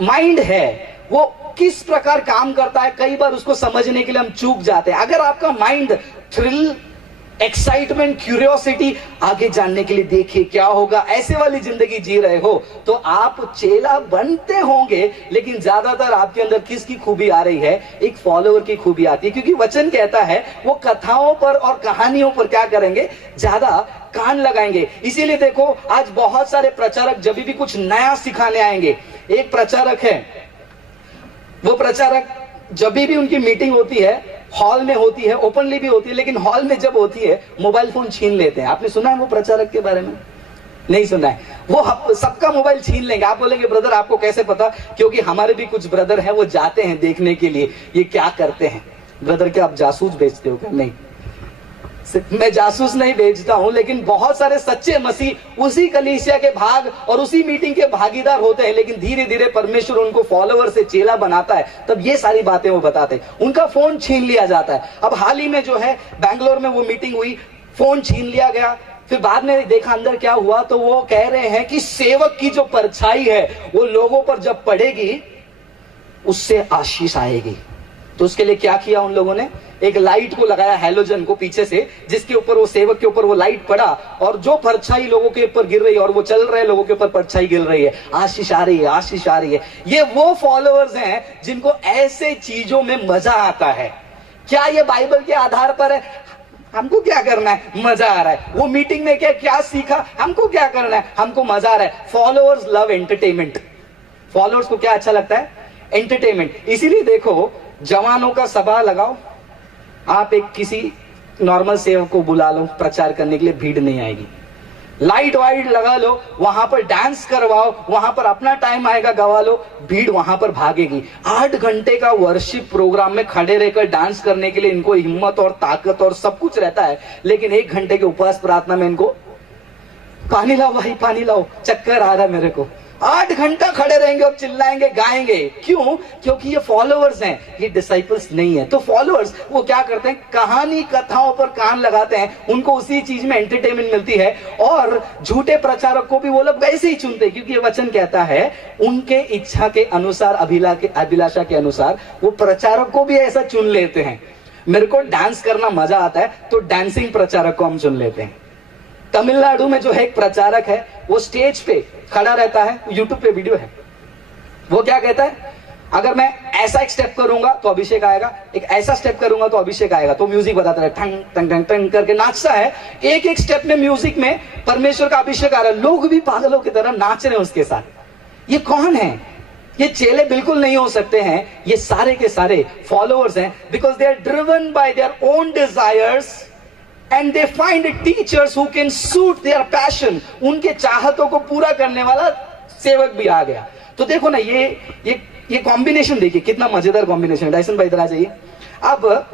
माइंड है वो किस प्रकार काम करता है, कई बार उसको समझने के लिए हम चूक जाते हैं। अगर आपका माइंड थ्रिल, एक्साइटमेंट, क्यूरियोसिटी, आगे जानने के लिए देखिए क्या होगा, ऐसे वाली जिंदगी जी रहे हो, तो आप चेला बनते होंगे, लेकिन ज्यादातर आपके अंदर किसकी खूबी आ रही है? एक फॉलोअर की खूबी आती है। क्योंकि वचन कहता है वो कथाओं पर और कहानियों पर क्या करेंगे? ज्यादा कान लगाएंगे। इसीलिए देखो, आज बहुत सारे प्रचारक जब भी कुछ नया सिखाने आएंगे, एक प्रचारक है, वो प्रचारक जब भी उनकी मीटिंग होती है हॉल में होती है, ओपनली भी होती है, लेकिन हॉल में जब होती है मोबाइल फोन छीन लेते हैं। आपने सुना है वो प्रचारक के बारे में? नहीं सुना है। वो सबका मोबाइल छीन लेंगे। आप बोलेंगे ब्रदर आपको कैसे पता? क्योंकि हमारे भी कुछ ब्रदर हैं, वो जाते हैं देखने के लिए ये क्या करते हैं। ब्रदर क्या आप जासूस बेचते हो क्या? नहीं, मैं जासूस नहीं बेचता हूं, लेकिन बहुत सारे सच्चे मसीह उसी कलीसिया के भाग और उसी मीटिंग के भागीदार होते हैं, लेकिन धीरे धीरे परमेश्वर उनको फॉलोवर से चेला बनाता है, तब ये सारी बातें वो बताते हैं। उनका फोन छीन लिया जाता है। अब हाल ही में जो है बैंगलोर में वो मीटिंग हुई, फोन छीन लिया गया। फिर बाद में देखा अंदर क्या हुआ, तो वो कह रहे हैं कि सेवक की जो परछाई है वो लोगों पर जब पड़ेगी उससे आशीष आएगी। तो उसके लिए क्या किया उन लोगों ने? एक लाइट को लगाया, हैलोजन को पीछे से, जिसके ऊपर वो सेवक के ऊपर वो लाइट पड़ा और जो परछाई लोगों के ऊपर गिर रही है और वो चल रहे लोगों के ऊपर परछाई गिर रही है, आशीष आ रही है, आशीष आ रही है। ये वो फॉलोअर्स हैं जिनको ऐसे चीजों में मजा आता है। क्या ये बाइबल के आधार पर है? हमको क्या करना है, मजा आ रहा है। वो मीटिंग में क्या सीखा, हमको क्या करना है, हमको मजा आ रहा है। Followers love entertainment. फॉलोअर्स को क्या अच्छा लगता है? एंटरटेनमेंट। इसीलिए देखो, जवानों का सभा लगाओ, आप एक किसी नॉर्मल सेवक को बुला लो प्रचार करने के लिए, भीड़ नहीं आएगी। लाइट वाइट लगा लो, वहां पर डांस करवाओ, वहां पर अपना टाइम आएगा गवा लो, भीड़ वहां पर भागेगी। 8 घंटे का वर्शिप प्रोग्राम में खड़े रहकर डांस करने के लिए इनको हिम्मत और ताकत और सब कुछ रहता है, लेकिन 1 घंटे के उपवास प्रार्थना में इनको पानी लाओ भाई पानी लाओ, चक्कर आ रहा है मेरे को। 8 घंटा खड़े रहेंगे और चिल्लाएंगे गाएंगे। क्यों? क्योंकि ये फॉलोअर्स हैं, ये डिसाइपल्स नहीं है। तो फॉलोअर्स वो क्या करते हैं? कहानी कथाओं पर कान लगाते हैं, उनको उसी चीज में एंटरटेनमेंट मिलती है। और झूठे प्रचारक को भी वो लोग वैसे ही चुनते हैं, क्योंकि ये वचन कहता है उनके इच्छा के अनुसार, अभिलाषा के अनुसार वो प्रचारक को भी ऐसा चुन लेते हैं। मेरे को डांस करना मजा आता है तो डांसिंग प्रचारक को हम चुन लेते हैं। तमिलनाडु में जो है एक प्रचारक है, वो स्टेज पे खड़ा रहता है, यूट्यूब पे वीडियो है। वो क्या कहता है? अगर मैं ऐसा एक स्टेप करूंगा तो अभिषेक आएगा, एक ऐसा स्टेप करूंगा तो अभिषेक आएगा। तो म्यूजिक बताता है, टंग टंग टंग टंग करके नाचता है। एक एक स्टेप में म्यूजिक में परमेश्वर का अभिषेक आ रहा है, लोग भी पागलों की तरह नाच रहे हैं उसके साथ। ये कौन है? ये चेले बिल्कुल नहीं हो सकते हैं, ये सारे के सारे फॉलोअर्स हैं, because they are driven by their own desires and they find teachers who can suit their passion। उनके चाहतों को पूरा करने वाला सेवक भी आ गया। तो देखो ना, ये कॉम्बिनेशन देखिए कितना मजेदार कॉम्बिनेशन है। डायसन भाई इधर आ जाइए। अब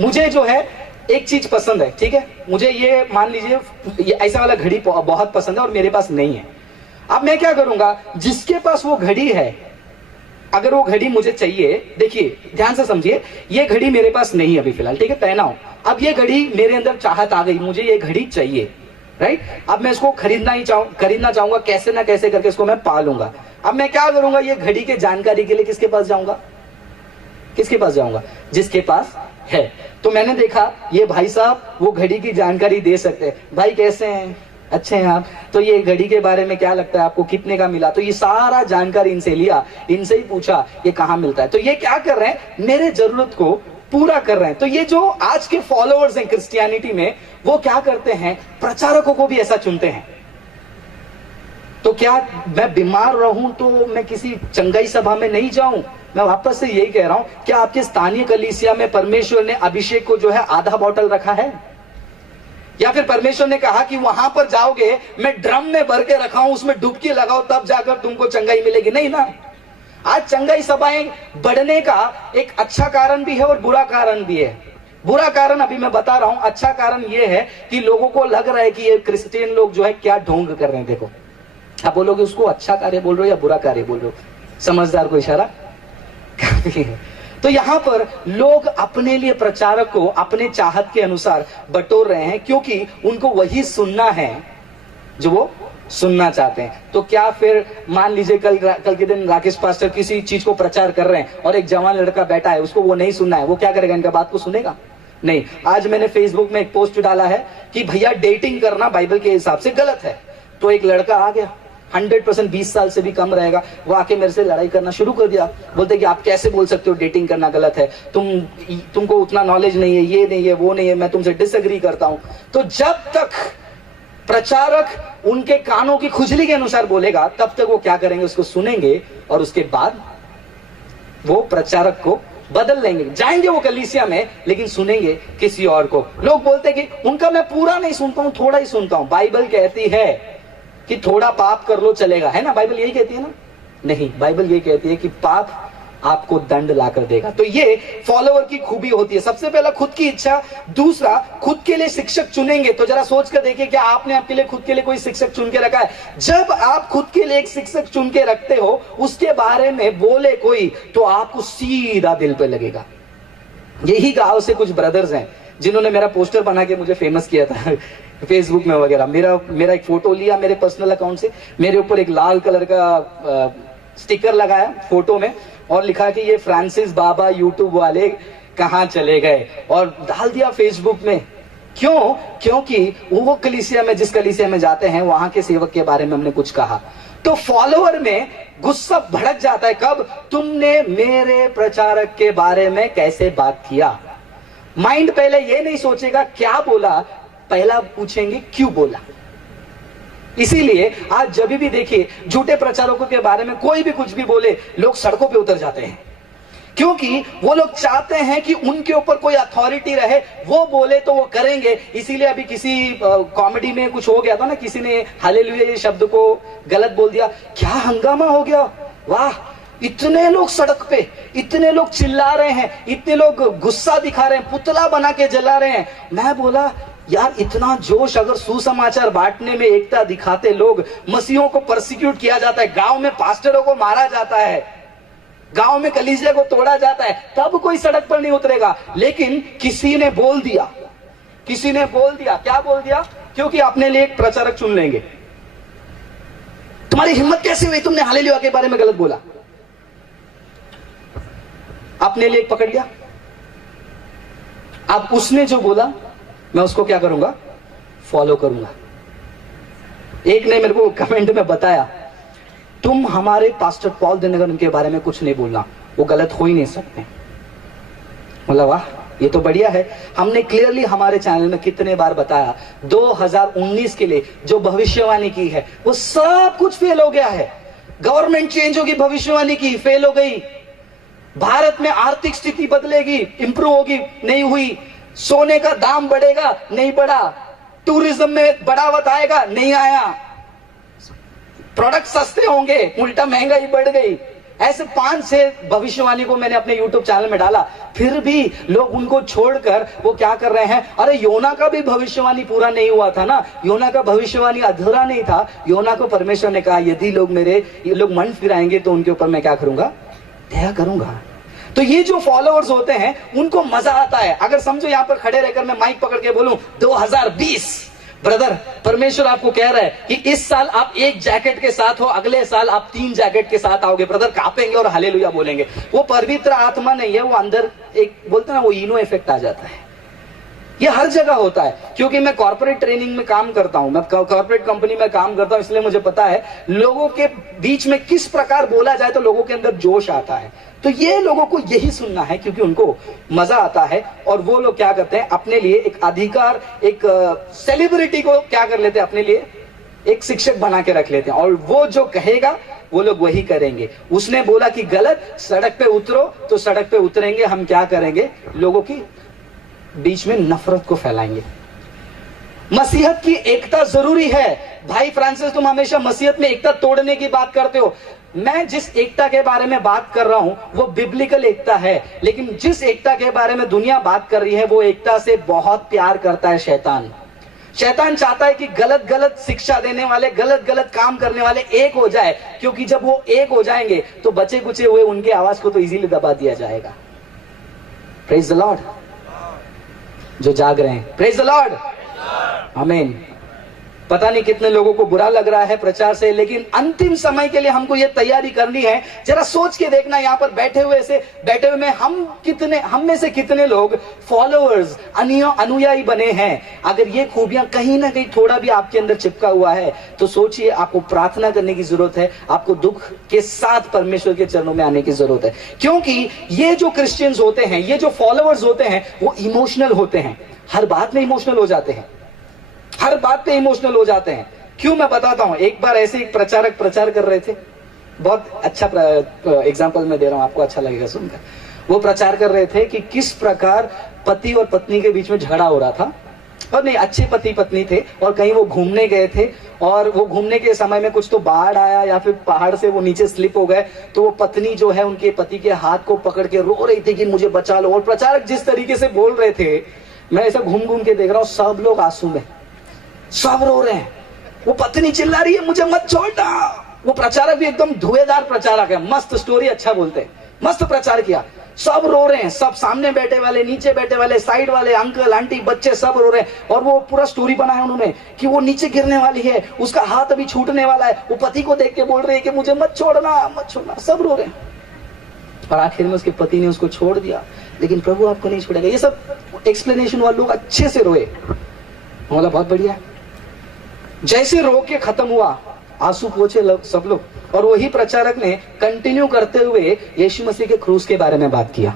मुझे जो है एक चीज पसंद है, ठीक है, मुझे ये मान लीजिए ये ऐसा वाला घड़ी बहुत पसंद है और मेरे पास नहीं है। अब मैं क्या करूंगा? जिसके पास वो घड़ी है, अगर वो घड़ी मुझे चाहिए, देखिए ध्यान से समझिए, ये घड़ी मेरे पास नहीं है अभी फिलहाल, ठीक है, पहना हूं। अब ये घड़ी मेरे अंदर चाहत आ गई, मुझे ये घड़ी चाहिए, राइट। अब मैं इसको खरीदना चाहूंगा, कैसे ना कैसे करके इसको मैं पालूंगा। अब मैं क्या करूंगा? ये घड़ी के जानकारी के लिए किसके पास जाऊंगा? किसके पास जाऊंगा? जिसके पास है। तो मैंने देखा ये भाई साहब वो घड़ी की जानकारी दे सकते हैं। भाई कैसे हैं? अच्छे हैं आप? तो ये घड़ी के बारे में क्या लगता है आपको, कितने का मिला? तो ये सारा जानकारी इनसे लिया, इनसे ही पूछा ये कहाँ मिलता है। तो ये क्या कर रहे हैं? मेरे जरूरत को पूरा कर रहे हैं। तो ये जो आज के फॉलोअर्स हैं क्रिश्चियनिटी में, वो क्या करते हैं? प्रचारकों को भी ऐसा चुनते हैं। तो क्या मैं बीमार रहूं तो मैं किसी चंगाई सभा में नहीं जाऊं? मैं वापस से यही कह रहा हूं, क्या आपके स्थानीय कलीसिया में परमेश्वर ने अभिषेक को जो है आधा बोतल रखा है? या फिर परमेश्वर ने कहा कि वहां पर जाओगे, मैं ड्रम में भर के रखा हूं, उसमें डुबकी लगाओ तब जाकर तुमको चंगाई मिलेगी? नहीं ना। आज चंगाई सभाएं बढ़ने का एक अच्छा कारण भी है और बुरा कारण भी है। बुरा कारण अभी मैं बता रहा हूं, अच्छा कारण यह है कि लोगों को लग रहा है कि ये क्रिश्चियन लोग जो है क्या ढोंग कर रहे हैं। देखो, आप बोलोगे उसको अच्छा कार्य बोल रहे हो या बुरा कार्य बोल रहे हो? समझदार को इशारा काफी है। तो यहां पर लोग अपने लिए प्रचारक को अपने चाहत के अनुसार बटोर रहे हैं, क्योंकि उनको वही सुनना है जो वो सुनना चाहते हैं। तो क्या फिर मान लीजिए कल के दिन राकेश पास्टर किसी चीज को प्रचार कर रहे हैं और एक जवान लड़का बैठा है, उसको वो नहीं सुनना है, वो क्या करेगा? इनका बात को सुनेगा? नहीं। आज मैंने फेसबुक में एक पोस्ट डाला है कि भैया डेटिंग करना बाइबल के हिसाब से गलत है। तो एक लड़का आ गया, 100% 20 साल से भी कम रहेगा, वो आके मेरे से लड़ाई करना शुरू कर दिया। बोलते कि आप कैसे बोल सकते हो डेटिंग करना गलत है, तुमको उतना नॉलेज नहीं है, ये नहीं है, वो नहीं है, मैं तुमसे डिसएग्री करता हूं। तो जब तक प्रचारक उनके कानों की खुजली के अनुसार बोलेगा, तब तक वो क्या करेंगे? उसको सुनेंगे और उसके बाद वो प्रचारक को बदल लेंगे, जाएंगे वो कलीसिया में, लेकिन सुनेंगे किसी और को। लोग बोलते हैं कि उनका मैं पूरा नहीं सुनता हूं, थोड़ा ही सुनता हूं। बाइबल कहती है कि थोड़ा पाप कर लो चलेगा, है ना? बाइबल यही कहती है ना? नहीं, बाइबल ये कहती है कि पाप आपको दंड लाकर देगा। तो ये फॉलोवर की खूबी होती है। सबसे पहला खुद की इच्छा, दूसरा खुद के लिए शिक्षक चुनेंगे। तो जरा सोच कर देखिए, क्या आपने आपके लिए खुद के लिए कोई शिक्षक चुन के रखा है? जब आप खुद के लिए एक शिक्षक चुन के रखते हो, उसके बारे में बोले कोई तो आपको सीधा दिल पे लगेगा। यही गांव से कुछ ब्रदर्स हैं जिन्होंने मेरा पोस्टर बना के मुझे फेमस किया था फेसबुक में वगैरह। मेरा एक फोटो लिया मेरे पर्सनल अकाउंट से, मेरे ऊपर एक लाल कलर का स्टिकर लगाया फोटो में और लिखा कि ये फ्रांसिस बाबा यूट्यूब वाले कहां चले गए, और डाल दिया फेसबुक में। क्यों? क्योंकि वो कलीसिया में, जिस कलीसिया में जाते हैं, वहां के सेवक के बारे में हमने कुछ कहा। तो फॉलोअर में गुस्सा भड़क जाता है। कब? तुमने मेरे प्रचारक के बारे में कैसे बात किया। माइंड पहले ये नहीं सोचेगा क्या बोला, पहला पूछेंगे क्यों बोला। इसीलिए आज जब भी देखिए झूठे प्रचारकों के बारे में कोई भी कुछ भी बोले, लोग सड़कों पे उतर जाते हैं, क्योंकि वो लोग चाहते हैं कि उनके ऊपर कोई अथॉरिटी रहे, वो बोले तो वो करेंगे। इसीलिए अभी किसी कॉमेडी में कुछ हो गया था ना, किसी ने हालेलुया शब्द को गलत बोल दिया, क्या हंगामा हो गया। वाह, इतने लोग सड़क पे, इतने लोग चिल्ला रहे हैं, इतने लोग गुस्सा दिखा रहे हैं, पुतला बना के जला रहे हैं। मैं बोला यार, इतना जोश अगर सुसमाचार बांटने में एकता दिखाते लोग, मसीहों को परसिक्यूट किया जाता है, गांव में पास्टरों को मारा जाता है, गांव में कलीसिया को तोड़ा जाता है, तब कोई सड़क पर नहीं उतरेगा। लेकिन किसी ने बोल दिया, किसी ने बोल दिया। क्या बोल दिया? क्योंकि अपने लिए एक प्रचारक चुन लेंगे। तुम्हारी हिम्मत कैसे हुई, तुमने हालेलुया के बारे में गलत बोला। अपने लिए एक पकड़ लिया। अब उसने जो बोला मैं उसको क्या करूंगा? फॉलो करूंगा। एक ने मेरे को कमेंट में बताया, तुम हमारे पास्टर पॉल दिनकर के बारे में कुछ नहीं बोलना, वो गलत हो ही नहीं सकते। बोला वाह, ये तो बढ़िया है। हमने क्लियरली हमारे चैनल में कितने बार बताया, 2019 के लिए जो भविष्यवाणी की है वो सब कुछ फेल हो गया है। गवर्नमेंट चेंज होगी, भविष्यवाणी की, फेल हो गई। भारत में आर्थिक स्थिति बदलेगी, इंप्रूव होगी, नहीं हुई। सोने का दाम बढ़ेगा, नहीं बढ़ा। टूरिज्म में बढ़ावा आएगा, नहीं आया। प्रोडक्ट सस्ते होंगे, उल्टा महंगाई बढ़ गई। ऐसे 5-6 भविष्यवाणी को मैंने अपने YouTube चैनल में डाला, फिर भी लोग उनको छोड़कर वो क्या कर रहे हैं, अरे योना का भी भविष्यवाणी पूरा नहीं हुआ था ना, योना का भविष्यवाणी अधूरा नहीं था। योना को परमेश्वर ने कहा यदि लोग मन फिराएंगे तो उनके ऊपर मैं क्या करूंगा? दया करूंगा। तो ये जो फॉलोअर्स होते हैं उनको मजा आता है। अगर समझो यहां पर खड़े रहकर मैं माइक पकड़ के बोलूं 2020, ब्रदर परमेश्वर आपको कह रहा है कि इस साल आप एक जैकेट के साथ हो, अगले साल आप 3 जैकेट के साथ आओगे। ब्रदर कांपेंगे और हालेलुया बोलेंगे। वो पवित्र आत्मा नहीं है, वो अंदर एक बोलते ना, वो इनो इफेक्ट आ जाता है। ये हर जगह होता है, क्योंकि मैं कॉर्पोरेट ट्रेनिंग में काम करता हूं, मैं कॉर्पोरेट कंपनी में काम करता हूं, इसलिए मुझे पता है लोगों के बीच में किस प्रकार बोला जाए तो लोगों के अंदर जोश आता है। तो ये लोगों को यही सुनना है, क्योंकि उनको मजा आता है। और वो लोग क्या करते हैं, अपने लिए एक अधिकार, एक सेलिब्रिटी को क्या कर लेते हैं, अपने लिए एक शिक्षक बना के रख लेते हैं, और वो जो कहेगा वो लोग वही करेंगे। उसने बोला कि गलत, सड़क पे उतरो, तो सड़क पे उतरेंगे। हम क्या करेंगे? लोगों की बीच में नफरत को फैलाएंगे। मसीहत की एकता जरूरी है। भाई फ्रांसिस, तुम हमेशा मसीहत में एकता तोड़ने की बात करते हो। मैं जिस एकता के बारे में बात कर रहा हूं वो बिब्लिकल एकता है, लेकिन जिस एकता के बारे में दुनिया बात कर रही है वो एकता से बहुत प्यार करता है शैतान। शैतान चाहता है कि गलत गलत शिक्षा देने वाले, गलत गलत काम करने वाले एक हो जाए, क्योंकि जब वो एक हो जाएंगे तो बचे कुचे हुए उनके आवाज को तो इजीली दबा दिया जाएगा। Praise the Lord. जो जाग रहे हैं, प्रेज द लॉर्ड, आमीन। पता नहीं कितने लोगों को बुरा लग रहा है प्रचार से, लेकिन अंतिम समय के लिए हमको ये तैयारी करनी है। जरा सोच के देखना, यहाँ पर बैठे हुए में हम में से कितने लोग फॉलोअर्स, अनुयायी बने हैं। अगर ये खूबियां कहीं ना कहीं थोड़ा भी आपके अंदर चिपका हुआ है तो सोचिए, आपको प्रार्थना करने की जरूरत है, आपको दुख के साथ परमेश्वर के चरणों में आने की जरूरत है। क्योंकि ये जो क्रिश्चियंस होते हैं, ये जो फॉलोअर्स होते हैं, वो इमोशनल होते हैं। हर बात में इमोशनल हो जाते हैं, हर बात पे इमोशनल हो जाते हैं। क्यों, मैं बताता हूं। एक बार ऐसे एक प्रचारक प्रचार कर रहे थे, बहुत अच्छा एग्जाम्पल मैं दे रहा हूं, आपको अच्छा लगेगा सुनकर। वो प्रचार कर रहे थे कि किस प्रकार पति और पत्नी के बीच में झगड़ा हो रहा था, और नहीं, अच्छे पति पत्नी थे और कहीं वो घूमने गए थे, और वो घूमने के समय में कुछ तो बाढ़ आया या फिर पहाड़ से वो नीचे स्लिप हो गए, तो वो पत्नी जो है उनके पति के हाथ को पकड़ के रो रही थी कि मुझे बचा लो। और प्रचारक जिस तरीके से बोल रहे थे, मैं ऐसा घूम घूम के देख रहा हूं, सब लोग आंसू में, सब रो रहे हैं। वो पत्नी चिल्ला रही है मुझे मत छोड़ना। वो प्रचारक भी एकदम धुएंधार प्रचारक है, मस्त स्टोरी अच्छा बोलते हैं, मस्त प्रचार किया। सब रो रहे हैं, सब सामने बैठे वाले, नीचे बैठे वाले, साइड वाले, अंकल आंटी बच्चे सब रो रहे हैं। और वो पूरा स्टोरी बनाया उन्होंने कि वो नीचे गिरने वाली है, उसका हाथ अभी छूटने वाला है, वो पति को देख के बोल रही है कि मुझे मत छोड़ना मत छोड़ना। सब रो रहे हैं और आखिर में उसके पति ने उसको छोड़ दिया, लेकिन प्रभु आपको नहीं छोड़ेगा। ये सब एक्सप्लेनेशन वाले लोग अच्छे से रोए, बोला बहुत बढ़िया। जैसे रो के खत्म हुआ, आंसू पोछे सब लोग, और वही प्रचारक ने कंटिन्यू करते हुए यीशु मसीह के क्रूस के बारे में बात किया,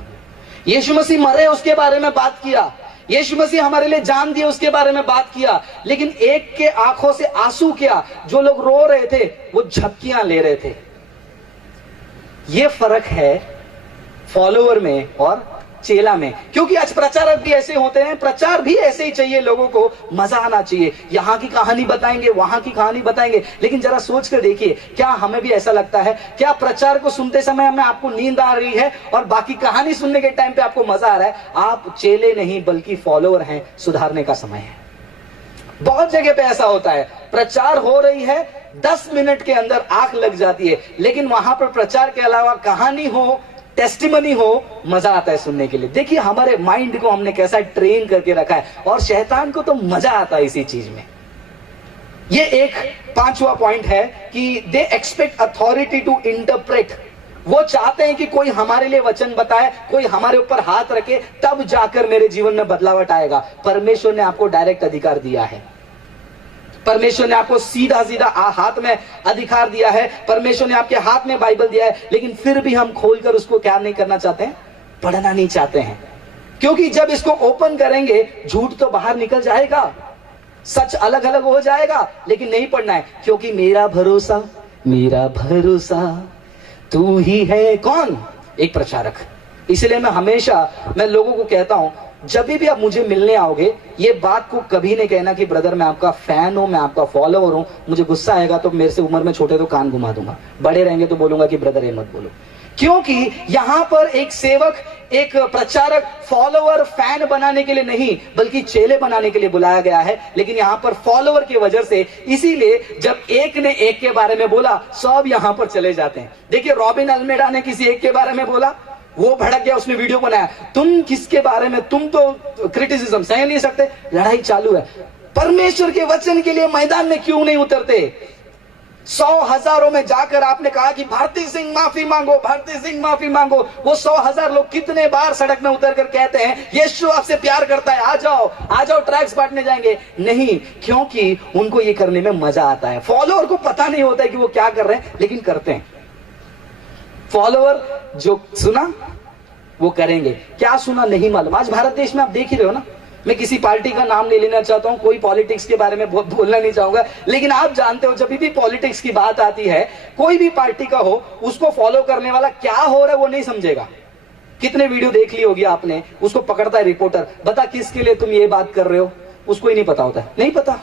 यीशु मसीह मरे उसके बारे में बात किया, यीशु मसीह हमारे लिए जान दिए उसके बारे में बात किया। लेकिन एक के आंखों से आंसू क्या, जो लोग रो रहे थे वो झपकियां ले रहे थे। ये फर्क है फॉलोअर में और चेला में, क्योंकि आज प्रचारक भी ऐसे होते हैं, प्रचार भी ऐसे ही चाहिए, लोगों को मजा आना चाहिए, यहाँ की कहानी बताएंगे, वहां की कहानी बताएंगे। लेकिन जरा सोच कर देखिए, क्या हमें भी ऐसा लगता है, क्या प्रचार को सुनते समय हमें आपको नींद आ रही है और बाकी कहानी सुनने के टाइम पे आपको मजा आ रहा है? आप चेले नहीं बल्कि फॉलोअर हैं, सुधारने का समय है। बहुत जगह पे ऐसा होता है, प्रचार हो रही है, 10 मिनट के अंदर आंख लग जाती है, लेकिन वहां पर प्रचार के अलावा कहानी हो, टेस्टिमनी हो, मजा आता है सुनने के लिए। देखिए हमारे माइंड को हमने कैसा ट्रेन करके रखा है, और शैतान को तो मजा आता है इसी चीज में। ये एक 5वां पॉइंट है कि they expect authority to interpret. वो चाहते हैं कि कोई हमारे लिए वचन बताए, कोई हमारे ऊपर हाथ रखे, तब जाकर मेरे जीवन में बदलावट आएगा। परमेश्वर ने आपको डायरेक्ट अधिकार दिया है, परमेश्वर ने आपको सीधा सीधा हाथ में अधिकार दिया है, परमेश्वर ने आपके हाथ में बाइबल दिया है, लेकिन फिर भी हम खोलकर उसको क्या नहीं करना चाहते हैं, पढ़ना नहीं चाहते हैं। क्योंकि जब इसको ओपन करेंगे, झूठ तो बाहर निकल जाएगा, सच अलग अलग हो जाएगा, लेकिन नहीं पढ़ना है। क्योंकि मेरा भरोसा तू ही है। कौन? एक प्रचारक। इसलिए मैं लोगों को कहता हूं, जब भी आप मुझे मिलने आओगे, ये बात को कभी नहीं कहना कि ब्रदर मैं आपका फैन हूं, मैं आपका फॉलोअर हूं, मुझे गुस्सा आएगा तो मेरे से उम्र में छोटे तो कान घुमा दूंगा, बड़े रहेंगे तो बोलूंगा कि ब्रदर ये मत बोलो। क्योंकि यहां पर एक सेवक, एक प्रचारक फॉलोअर फैन बनाने के लिए नहीं बल्कि चेले बनाने के लिए बुलाया गया है। लेकिन यहां पर फॉलोअर की वजह से, इसीलिए जब एक ने एक के बारे में बोला, सब यहां पर चले जाते हैं। देखिए रॉबिन अल्मेडा ने किसी एक के बारे में बोला, वो भड़क गया, उसने वीडियो बनाया, तुम किसके बारे में, तुम तो क्रिटिसिज्म सह नहीं सकते, लड़ाई चालू है। परमेश्वर के वचन के लिए मैदान में क्यों नहीं उतरते? 100 हजारों में जाकर आपने कहा कि भारती सिंह माफी मांगो, भारती सिंह माफी मांगो, वो 100,000 लोग कितने बार सड़क में उतर कर कहते हैं यीशु आपसे प्यार करता है, आ जाओ ट्रैक्स बांटने जाएंगे? नहीं, क्योंकि उनको ये करने में मजा आता है। फॉलोअर को पता नहीं होता है कि वो क्या कर रहे हैं, लेकिन करते हैं। फॉलोअर जो सुना वो करेंगे, क्या सुना नहीं मालूम। आज भारत देश में आप देख ही रहे हो ना, मैं किसी पार्टी का नाम नहीं लेना चाहता हूं, कोई पॉलिटिक्स के बारे में बहुत बोलना नहीं चाहूंगा, लेकिन आप जानते हो जब भी पॉलिटिक्स की बात आती है, कोई भी पार्टी का हो, उसको फॉलो करने वाला क्या हो रहा है वो नहीं समझेगा। कितने वीडियो देख ली होगी आपने, उसको पकड़ता है रिपोर्टर, बता किसके लिए तुम ये बात कर रहे हो, उसको ही नहीं पता होता है, नहीं पता।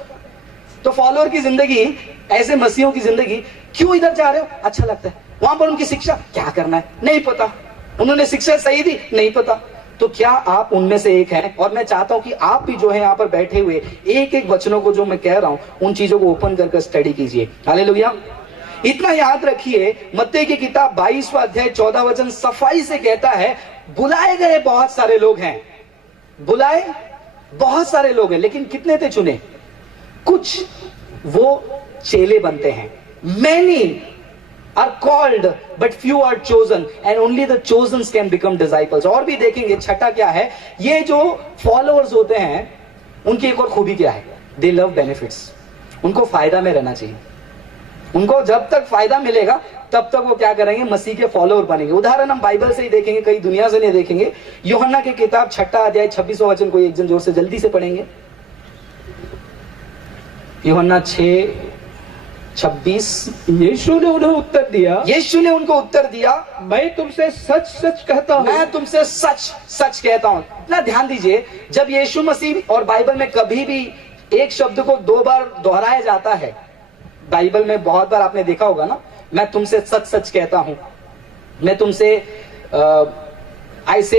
तो फॉलोअर की जिंदगी, ऐसे मसीहों की जिंदगी, क्यों इधर जा रहे हो, अच्छा लगता है, वहां पर उनकी शिक्षा क्या करना है नहीं पता, उन्होंने शिक्षा सही दी नहीं पता। तो क्या आप उनमें से एक हैं? और मैं चाहता हूं कि आप भी जो है यहाँ पर बैठे हुए एक एक वचनों को जो मैं कह रहा हूं उन चीजों को ओपन करके स्टडी कीजिए। हालेलुया। इतना याद रखिए, मत्ती की किताब 22वां अध्याय 14 वचन सफाई से कहता है, बुलाए गए बहुत सारे लोग हैं, बुलाए बहुत सारे लोग हैं, लेकिन कितने थे चुने? कुछ वो चेले बनते हैं। Many are called but few are chosen and only the chosen can become disciples। और भी देखेंगे छठा क्या है, ये जो फॉलोअर्स होते हैं उनकी एक और खूबी क्या है, they love benefits। उनको फायदा में रहना चाहिए, उनको जब तक फायदा मिलेगा तब तक वो क्या करेंगे, मसीह के फॉलोअर बनेंगे। उदाहरण हम बाइबल से ही देखेंगे, कई दुनिया से नहीं देखेंगे। यूहन्ना की किताब 6 अध्याय 26वां वचन, कोई एक जन जोर से जल्दी से पढ़ेंगे। यूहन्ना 6 26। यीशु ने उन्हें उत्तर दिया, यीशु ने उनको उत्तर दिया, मैं तुमसे सच सच कहता हूँ, मैं तुमसे सच सच कहता हूं। इतना ध्यान दीजिए, जब यीशु मसीह और बाइबल में कभी भी एक शब्द को 2 बार दोहराया जाता है, बाइबल में बहुत बार आपने देखा होगा ना, मैं तुमसे सच सच कहता हूं, मैं तुमसे आई से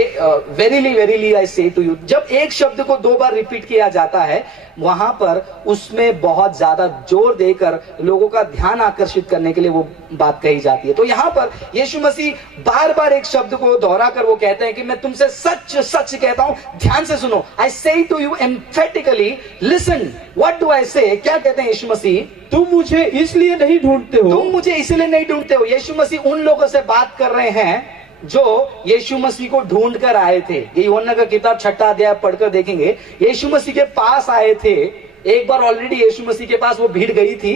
verily verily I say to you. जब एक शब्द को 2 बार रिपीट किया जाता है, वहां पर उसमें बहुत ज्यादा जोर देकर लोगों का ध्यान आकर्षित करने के लिए वो बात कही जाती है। तो यहां पर यीशु मसीह बार बार एक शब्द को दोहराकर वो कहते हैं कि मैं तुमसे सच सच कहता हूं, ध्यान से सुनो। I say to you emphatically, listen what do I say. क्या कहते हैं यीशु मसीह? तुम मुझे इसलिए नहीं ढूंढते हो, तुम मुझे इसलिए नहीं ढूंढते हो। यीशु मसीह उन लोगों से बात कर रहे हैं जो यीशु मसीह को ढूंढ कर आए थे। ये यूहन्ना का किताब 6 अध्याय पढ़कर देखेंगे, यीशु मसीह के पास आए थे। एक बार ऑलरेडी यीशु मसीह के पास वो भीड़ गई थी,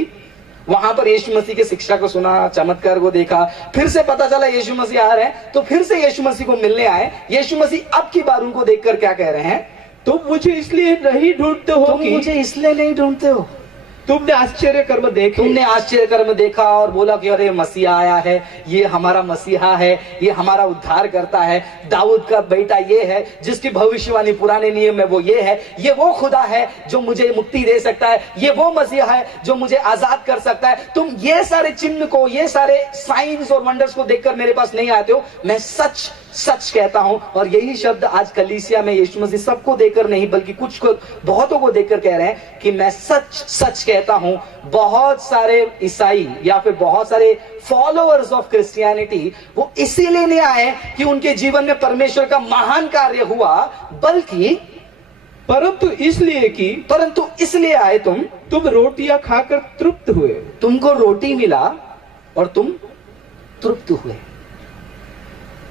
वहां पर यीशु मसीह की शिक्षा को सुना, चमत्कार को देखा, फिर से पता चला यीशु मसीह आ रहे हैं, तो फिर से यीशु मसीह को मिलने आए। यीशु मसीह अब की बार उनको देखकर क्या कह रहे हैं? तुम मुझे इसलिए नहीं ढूंढते हो, तुम मुझे इसलिए नहीं ढूंढते हो, तुमने आश्चर्य कर्म देखे, तुमने आश्चर्य कर्म देखा और बोला कि अरे मसीहा आया है, ये हमारा मसीहा है, ये हमारा उद्धार करता है, दाऊद का बेटा ये है, जिसकी भविष्यवाणी पुराने नियम में वो ये है, ये वो खुदा है जो मुझे मुक्ति दे सकता है, ये वो मसीहा है जो मुझे आजाद कर सकता है। तुम ये सारे चिन्ह को, ये सारे साइंस और वंडर्स को देखकर मेरे पास नहीं आते हो। मैं सच सच कहता हूं। और यही शब्द आज कलीसिया में यीशु मसीह सबको देकर नहीं बल्कि कुछ को, बहुतों को देखकर कह रहे हैं कि मैं सच सच कहता हूं। बहुत सारे ईसाई या फिर बहुत सारे फॉलोअर्स ऑफ क्रिश्चियनिटी वो इसीलिए नहीं आए कि उनके जीवन में परमेश्वर का महान कार्य हुआ, बल्कि परंतु इसलिए आए तुम रोटियां खाकर तृप्त हुए। तुमको रोटी मिला और तुम तृप्त हुए।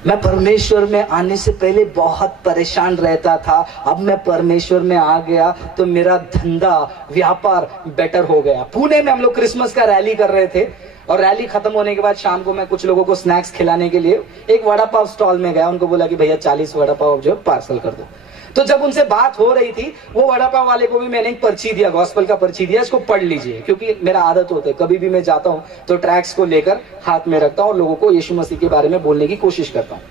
मैं परमेश्वर में आने से पहले बहुत परेशान रहता था, अब मैं परमेश्वर में आ गया तो मेरा धंधा व्यापार बेटर हो गया। पुणे में हम लोग क्रिसमस का रैली कर रहे थे और रैली खत्म होने के बाद शाम को मैं कुछ लोगों को स्नैक्स खिलाने के लिए एक वड़ा पाव स्टॉल में गया। उनको बोला कि भैया 40 वड़ा पाव जो पार्सल कर दो। तो जब उनसे बात हो रही थी, वो वड़ा पाव वाले को भी मैंने एक पर्ची दिया, गॉस्पेल का पर्ची दिया, इसको पढ़ लीजिए, क्योंकि मेरा आदत होता है कभी भी मैं जाता हूं तो ट्रैक्स को लेकर हाथ में रखता हूं और लोगों को यीशु मसीह के बारे में बोलने की कोशिश करता हूं।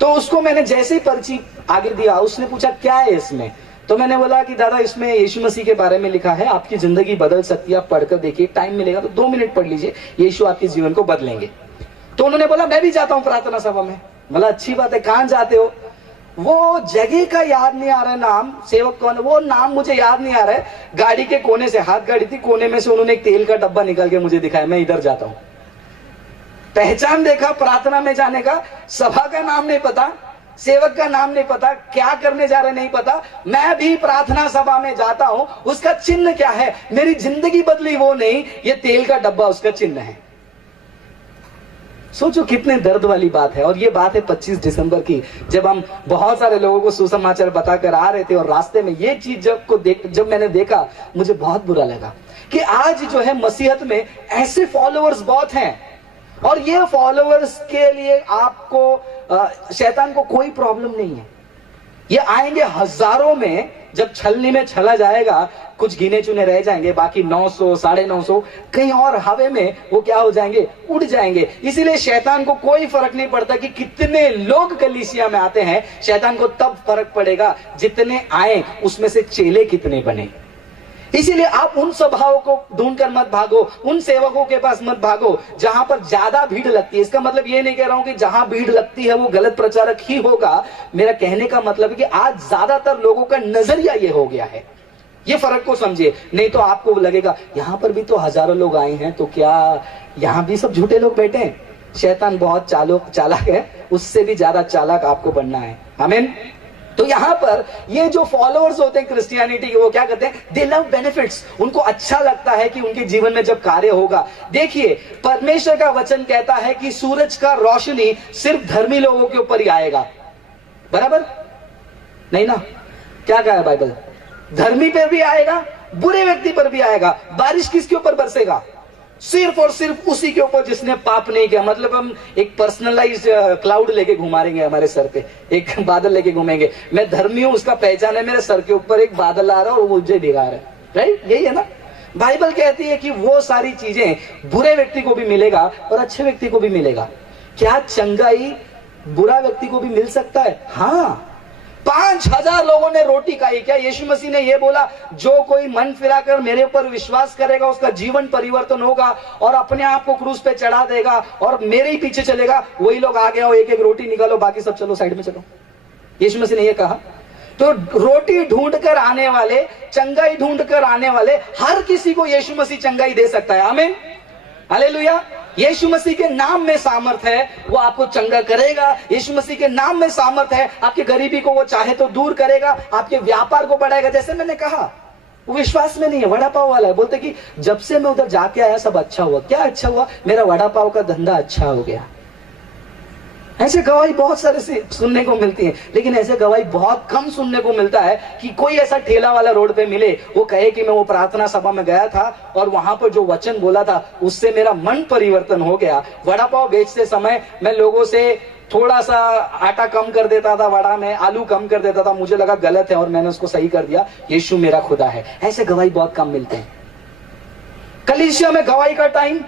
तो उसको मैंने जैसे ही पर्ची आगे दिया, उसने पूछा क्या है इसमें? तो मैंने बोला कि दादा इसमें यीशु मसीह के बारे में लिखा है, आपकी जिंदगी बदल सकती है, आप पढ़कर देखिए, टाइम मिलेगा तो 2 मिनट पढ़ लीजिए, यीशु आपके जीवन को बदलेंगे। तो उन्होंने बोला मैं भी जाता हूं प्रार्थना सभा में। बोला अच्छी बात है, कहां जाते हो? वो जगह का याद नहीं आ रहा है नाम, सेवक कौन, वो नाम मुझे याद नहीं आ रहा है। गाड़ी के कोने से, हाथ गाड़ी थी, कोने में से उन्होंने एक तेल का डब्बा निकाल के मुझे दिखाया, मैं इधर जाता हूं। पहचान देखा प्रार्थना में जाने का, सभा का नाम नहीं पता, सेवक का नाम नहीं पता, क्या करने जा रहे नहीं पता। मैं भी प्रार्थना सभा में जाता हूं, उसका चिन्ह क्या है? मेरी जिंदगी बदली वो नहीं, ये तेल का डब्बा उसका चिन्ह है। सोचो कितने दर्द वाली बात है। और ये बात है 25 दिसंबर की, जब हम बहुत सारे लोगों को सुसमाचार बताकर आ रहे थे और रास्ते में ये चीज जब मैंने देखा, मुझे बहुत बुरा लगा कि आज जो है मसीहत में ऐसे फॉलोअर्स बहुत हैं और ये फॉलोअर्स के लिए आपको शैतान को कोई प्रॉब्लम नहीं है। ये आएंगे हजारों में, जब छलनी में छला जाएगा कुछ गिने चुने रह जाएंगे, बाकी 900 950 कहीं और हवा में वो क्या हो जाएंगे, उड़ जाएंगे। इसीलिए शैतान को कोई फर्क नहीं पड़ता कि कितने लोग कलीसिया में आते हैं, शैतान को तब फर्क पड़ेगा जितने आए उसमें से चेले कितने बने। इसीलिए आप उन सभाओं को ढूंढकर मत भागो, उन सेवकों के पास मत भागो जहां पर ज्यादा भीड़ लगती है। इसका मतलब ये नहीं कह रहा हूं कि जहां भीड़ लगती है वो गलत प्रचारक ही होगा। मेरा कहने का मतलब है कि आज ज्यादातर लोगों का नजरिया ये हो गया है। ये फर्क को समझिए, नहीं तो आपको लगेगा यहां पर भी तो हजारों लोग आए हैं, तो क्या यहां भी सब झूठे लोग बैठे हैं? शैतान बहुत चालाक है, उससे भी ज्यादा चालाक आपको बनना है। आमीन। तो यहां पर ये जो फॉलोअर्स होते हैं क्रिश्चियनिटी के, वो क्या करते हैं? दे लव बेनिफिट्स। उनको अच्छा लगता है कि उनके जीवन में जब कार्य होगा। देखिए परमेश्वर का वचन कहता है कि सूरज का रोशनी सिर्फ धर्मी लोगों के ऊपर ही आएगा, बराबर नहीं ना? क्या कहा है बाइबल? धर्मी पे भी आएगा, बुरे व्यक्ति पर भी आएगा। बारिश किसके ऊपर बरसेगा? सिर्फ और सिर्फ उसी के ऊपर जिसने पाप नहीं किया। मतलब हम एक पर्सनलाइज क्लाउड लेके घुमाएंगे हमारे सर पे, एक बादल लेके घूमेंगे। मैं धर्मी हूं उसका पहचान है, मेरे सर के ऊपर एक बादल आ रहा है और वो मुझे भिगा रहा है, राइट? यही है ना? बाइबल कहती है कि वो सारी चीजें बुरे व्यक्ति को भी मिलेगा और अच्छे व्यक्ति को भी मिलेगा। क्या चंगाई बुरा व्यक्ति को भी मिल सकता है? हाँ। 5000 लोगों ने रोटी खाई। क्या यीशु मसीह ने यह बोला जो कोई मन फिराकर मेरे ऊपर विश्वास करेगा उसका जीवन परिवर्तन होगा और अपने आप को क्रूस पे चढ़ा देगा और मेरे ही पीछे चलेगा? वही लोग आ गया, एक एक रोटी निकालो, बाकी सब चलो साइड में चलो। यीशु मसीह ने यह कहा। तो रोटी ढूंढकर आने वाले, चंगाई ढूंढकर आने वाले हर किसी को यीशु मसीह चंगाई दे सकता है। आमीन, हालेलुया। यीशु मसीह के नाम में सामर्थ है, वो आपको चंगा करेगा। यीशु मसीह के नाम में सामर्थ है, आपकी गरीबी को वो चाहे तो दूर करेगा, आपके व्यापार को बढ़ाएगा। जैसे मैंने कहा, वो विश्वास में नहीं है, वड़ा पाव वाला है। बोलते कि जब से मैं उधर जाके आया सब अच्छा हुआ। क्या अच्छा हुआ? मेरा वड़ा पाव का धंधा अच्छा हो गया। ऐसे गवाही बहुत सारे से सुनने को मिलती है, लेकिन ऐसे गवाही बहुत कम सुनने को मिलता है कि कोई ऐसा ठेला वाला रोड पे मिले, वो कहे कि मैं वो प्रार्थना सभा में गया था और वहां पर जो वचन बोला था उससे मेरा मन परिवर्तन हो गया। वड़ा पाव बेचते समय मैं लोगों से थोड़ा सा आटा कम कर देता था, वड़ा में आलू कम कर देता था, मुझे लगा गलत है और मैंने उसको सही कर दिया। यीशु मेरा खुदा है। ऐसे गवाही बहुत कम मिलते हैं। कलीसिया में गवाही का टाइम।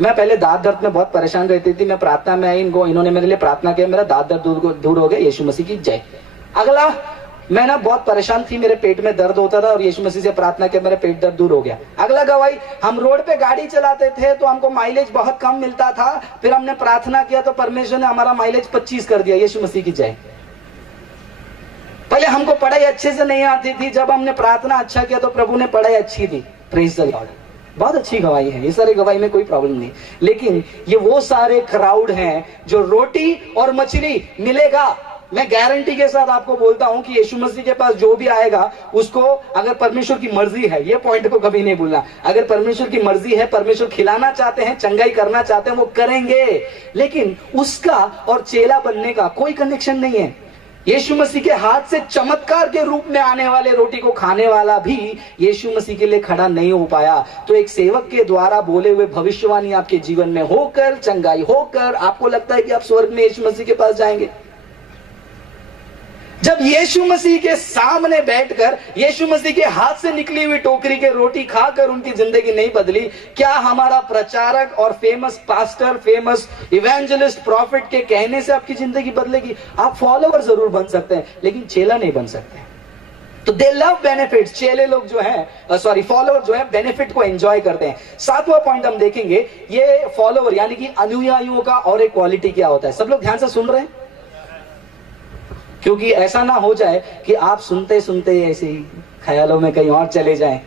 मैं पहले दांत दर्द में बहुत परेशान रहती थी, मैं प्रार्थना में आई, इन्होंने मेरे लिए प्रार्थना किया, मेरा दांत दर्द दूर हो गया। यीशु मसीह की जय। अगला, मैं ना बहुत परेशान थी, मेरे पेट में दर्द होता था और यीशु मसीह से प्रार्थना किया, मेरा पेट दर्द दूर हो गया। अगला गवाही, हम रोड पे गाड़ी चलाते थे तो हमको माइलेज बहुत कम मिलता था, फिर हमने प्रार्थना किया तो परमेश्वर ने हमारा माइलेज 25 कर दिया। यीशु मसीह की जय। पहले हमको पढ़ाई अच्छे से नहीं आती थी, जब हमने प्रार्थना अच्छा किया तो प्रभु ने पढ़ाई अच्छी दी। Praise the Lord. बहुत अच्छी गवाही है, ये सारी गवाही में कोई प्रॉब्लम नहीं। लेकिन ये वो सारे क्राउड हैं जो रोटी और मछली मिलेगा। मैं गारंटी के साथ आपको बोलता हूं कि यीशु मसीह के पास जो भी आएगा उसको, अगर परमेश्वर की मर्जी है, ये पॉइंट को कभी नहीं भूलना, अगर परमेश्वर की मर्जी है, परमेश्वर खिलाना चाहते हैं, चंगाई करना चाहते हैं, वो करेंगे। लेकिन उसका और चेला बनने का कोई कनेक्शन नहीं है। यीशु मसीह के हाथ से चमत्कार के रूप में आने वाले रोटी को खाने वाला भी यीशु मसीह के लिए खड़ा नहीं हो पाया। तो एक सेवक के द्वारा बोले हुए भविष्यवाणी आपके जीवन में होकर, चंगाई होकर, आपको लगता है कि आप स्वर्ग में यीशु मसीह के पास जाएंगे। जब यीशु मसीह के सामने बैठकर यीशु मसीह के हाथ से निकली हुई टोकरी के रोटी खाकर उनकी जिंदगी नहीं बदली, क्या हमारा प्रचारक और famous pastor, famous evangelist, profit के कहने से आपकी जिंदगी बदलेगी? आप फॉलोवर जरूर बन सकते हैं, लेकिन चेला नहीं बन सकते। तो दे लव बेनिफिट्स। चेले लोग जो हैं, फॉलोवर जो है बेनिफिट को एंजॉय करते हैं। 7वां पॉइंट हम देखेंगे, ये फॉलोवर यानी कि अनुयायियों का और एक क्वालिटी क्या होता है। सब लोग ध्यान से सुन रहे हैं, क्योंकि ऐसा ना हो जाए कि आप सुनते सुनते ऐसे ही ख्यालों में कहीं और चले जाएं।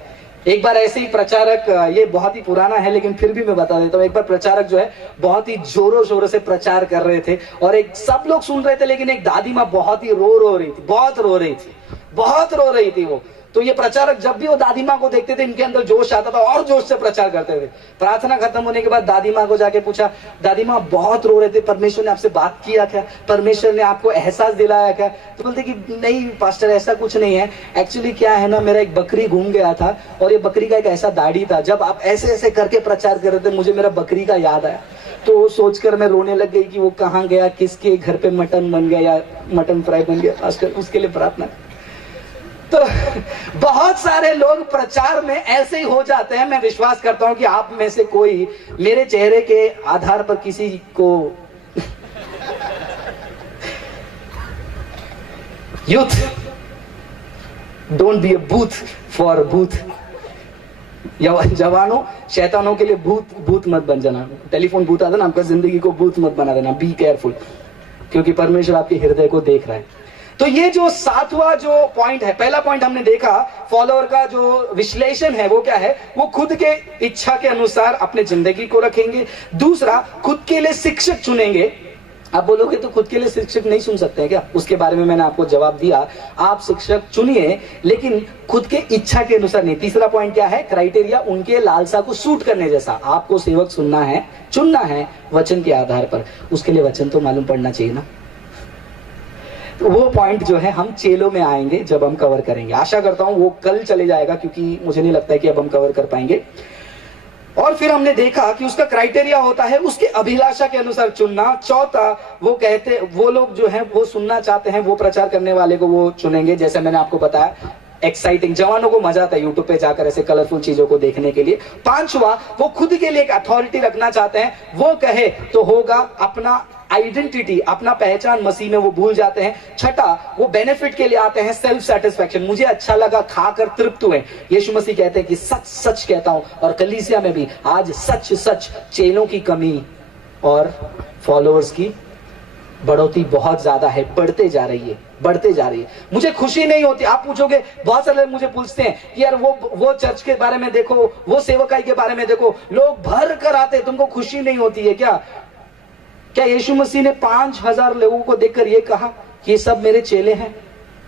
एक बार ऐसे ही प्रचारक, ये बहुत ही पुराना है लेकिन फिर भी मैं बता देता हूँ। एक बार प्रचारक जो है बहुत ही जोरों शोरों से प्रचार कर रहे थे और एक सब लोग सुन रहे थे, लेकिन एक दादी माँ बहुत ही रो रही थी, बहुत रो रही थी वो। तो ये प्रचारक जब भी वो दादी माँ को देखते थे, इनके अंदर जोश आता था और जोश से प्रचार करते थे। प्रार्थना खत्म होने के बाद दादी माँ को जाके पूछा, दादी माँ बहुत रो रहे थे, परमेश्वर ने आपसे बात किया क्या? परमेश्वर ने आपको एहसास दिलाया क्या? तो बोलते कि नहीं पास्टर, ऐसा कुछ नहीं है। एक्चुअली क्या है ना, मेरा एक बकरी घूम गया था और ये बकरी का एक ऐसा दाढ़ी था, जब आप ऐसे ऐसे करके प्रचार कर रहे थे मुझे मेरा बकरी का याद आया, तो सोचकर मैं रोने लग गई कि वो कहाँ गया, किसके घर पे मटन बन गया या मटन फ्राई बन गया। पास्टर उसके लिए प्रार्थना। तो बहुत सारे लोग प्रचार में ऐसे ही हो जाते हैं। मैं विश्वास करता हूं कि आप में से कोई मेरे चेहरे के आधार पर किसी को youth, don't be a booth for booth. जवानों, शैतानों के लिए भूत मत बन जाना। टेलीफोन बूथ आता ना, आपका जिंदगी को भूत मत बना देना। बी केयरफुल, क्योंकि परमेश्वर आपके हृदय को देख रहा है। तो ये जो 7वां जो पॉइंट है, पहला पॉइंट हमने देखा, फॉलोअर का जो विश्लेषण है वो क्या है, वो खुद के इच्छा के अनुसार अपने जिंदगी को रखेंगे। दूसरा, खुद के लिए शिक्षक चुनेंगे। आप बोलोगे तो खुद के लिए शिक्षक नहीं चुन सकते हैं क्या? उसके बारे में मैंने आपको जवाब दिया। आप शिक्षक चुनिए, लेकिन खुद के इच्छा के अनुसार नहीं। तीसरा पॉइंट क्या है? क्राइटेरिया उनके लालसा को सूट करने जैसा। आपको सेवक चुनना है वचन के आधार पर। उसके लिए वचन तो मालूम पड़ना चाहिए ना। तो वो पॉइंट जो है हम चेलों में आएंगे जब हम कवर करेंगे। आशा करता हूं वो कल चले जाएगा, क्योंकि मुझे नहीं लगता है कि अब हम कवर कर पाएंगे। और फिर हमने देखा कि उसका क्राइटेरिया होता है उसके अभिलाषा के अनुसार चुनना। चौथा, वो लोग जो हैं वो सुनना चाहते हैं, वो प्रचार करने वाले को वो चुनेंगे। जैसे मैंने आपको बताया, एक्साइटिंग, जवानों को मजा आता है यूट्यूब पे जाकर ऐसे कलरफुल चीजों को देखने के लिए। पांचवा, वो खुद के लिए एक अथॉरिटी रखना चाहते हैं, वो कहे तो होगा। अपना आइडेंटिटी, अपना पहचान मसीह में वो भूल जाते हैं। छठा, वो बेनिफिट के लिए आते हैं, सेल्फ सेटिस्फैक्शन, मुझे अच्छा लगा, खाकर तृप्त हुए। यीशु मसीह कहते हैं कि सच सच कहता हूं, और कलीसिया में भी आज सच सच चेलों की कमी और फॉलोअर्स की बढ़ोतरी बहुत ज्यादा है, बढ़ते जा रही है, बढ़ते जा रही है। मुझे खुशी नहीं होती। आप पूछोगे, बहुत सारे लोग मुझे पूछते हैं कि यार वो चर्च के बारे में देखो, वो सेवकाई के बारे में देखो, लोग भर कर आते, तुमको खुशी नहीं होती है क्या? क्या यीशु मसीह ने 5000 लोगों को देखकर ये कहा कि ये सब मेरे चेले हैं?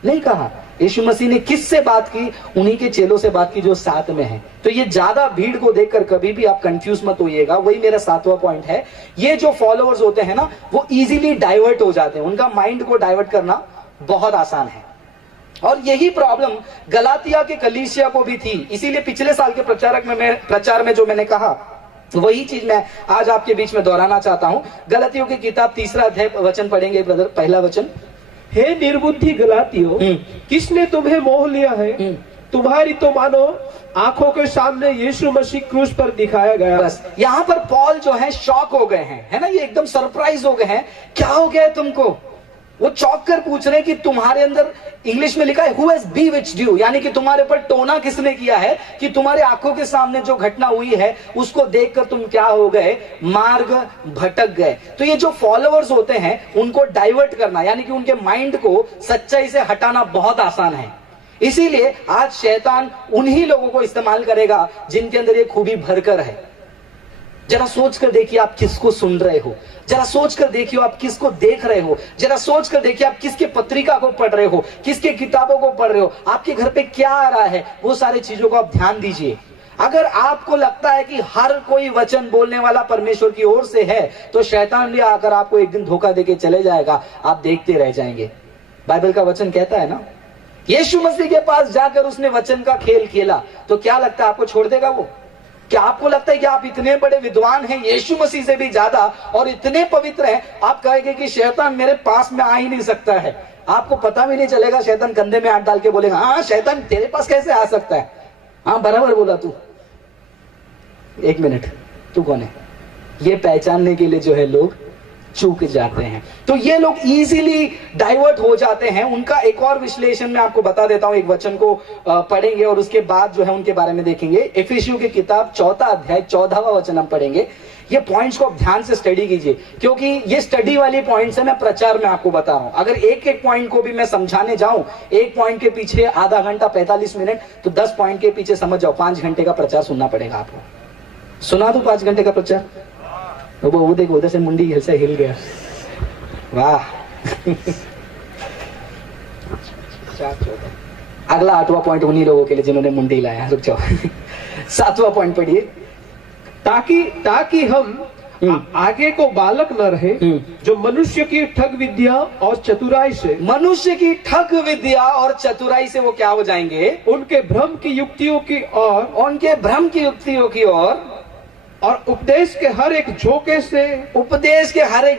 नहीं कहा। यीशु मसीह ने किससे बात की? उन्हीं के चेलों से बात की जो साथ में हैं। तो ये ज्यादा भीड़ को देखकर कभी भी आप कंफ्यूज मत होइएगा। वही मेरा 7वां पॉइंट है। ये जो फॉलोअर्स होते हैं ना, वो इजीली डाइवर्ट हो जाते हैं, उनका माइंड को डाइवर्ट करना बहुत आसान है। और यही प्रॉब्लम गलातिया के कलीसिया को भी थी। इसीलिए पिछले साल के प्रचार में जो मैंने कहा, वही चीज मैं आज आपके बीच में दोहराना चाहता हूं। गलातियों की किताब 3 अध्याय वचन पढ़ेंगे ब्रदर। पहला वचन, हे निर्बुद्धि गलातियों, किसने तुम्हें मोह लिया है? तुम्हारी तो मानो आंखों के सामने यीशु मसीह क्रूस पर दिखाया गया। बस यहाँ पर पॉल जो है शॉक हो गए हैं, है ना, ये एकदम सरप्राइज हो गए हैं। क्या हो गया है तुमको? वो चौंक कर पूछ रहे हैं कि तुम्हारे अंदर, इंग्लिश में लिखा है हु हैज बीविच्ड यू, यानी कि तुम्हारे पर टोना किसने किया है कि तुम्हारे आंखों के सामने जो घटना हुई है उसको देखकर तुम क्या हो गए? मार्ग भटक गए। तो ये जो फॉलोअर्स होते हैं उनको डाइवर्ट करना, यानी कि उनके माइंड को सच्चाई से हटाना बहुत आसान है। इसीलिए आज शैतान उन्हीं लोगों को इस्तेमाल करेगा जिनके अंदर ये खूबी भरकर है। जरा सोच कर देखिए आप किसको सुन रहे हो, जरा सोच कर देखिए आप किसको देख रहे हो, जरा सोच कर देखिए आप किसके पत्रिका को पढ़ रहे हो, किसके किताबों को पढ़ रहे हो, आपके घर पे क्या आ रहा है, वो सारी चीजों को आप ध्यान दीजिए। अगर आपको लगता है कि हर कोई वचन बोलने वाला परमेश्वर की ओर से है, तो शैतान भी आकर आपको एक दिन धोखा देके चले जाएगा, आप देखते रह जाएंगे। बाइबल का वचन कहता है ना, यीशु मसीह के पास जाकर उसने वचन का खेल खेला, तो क्या लगता है आपको छोड़ देगा वो? क्या आपको लगता है कि आप इतने बड़े विद्वान हैं, यीशु मसीह से भी ज्यादा, और इतने पवित्र हैं, आप कहेंगे कि शैतान मेरे पास में आ ही नहीं सकता है? आपको पता भी नहीं चलेगा। शैतान कंधे में हाथ डाल के बोलेगा, हाँ शैतान तेरे पास कैसे आ सकता है? हाँ बराबर बोला तू। 1 मिनट, तू कौन है? ये पहचानने के लिए जो है लोग चूक जाते हैं। तो ये लोग इजीली डाइवर्ट हो जाते हैं। उनका एक और विश्लेषण मैं आपको बता देता हूं, एक वचन को पढ़ेंगे और उसके बाद जो है उनके बारे में देखेंगे। इफिसियों की किताब 4 अध्याय 14वां वचन हम पढ़ेंगे। ये पॉइंट्स को आप ध्यान से स्टडी कीजिए, क्योंकि ये स्टडी वाली पॉइंट्स है, मैं प्रचार में आपको बता रहा हूं। अगर एक एक पॉइंट को भी मैं समझाने जाऊं, एक पॉइंट के पीछे आधा घंटा 45 मिनट, तो 10 पॉइंट के पीछे समझ जाओ 5 घंटे का प्रचार सुनना पड़ेगा आपको। सुना दो 5 घंटे का प्रचार? वो देखो उधर से मुंडी ऐसे हिल गया, वाह। अगला 8वां पॉइंट उन्हीं लोगों के लिए जिन्होंने मुंडी लाया। रुक जाओ। 7वां पॉइंट पढ़िए। ताकि हम आगे को बालक न रहे, जो मनुष्य की ठग विद्या और चतुराई से, मनुष्य की ठग विद्या और चतुराई से वो क्या हो जाएंगे? उनके भ्रम की युक्तियों की ओर, उनके भ्रम की युक्तियों की ओर, और उपदेश के हर एक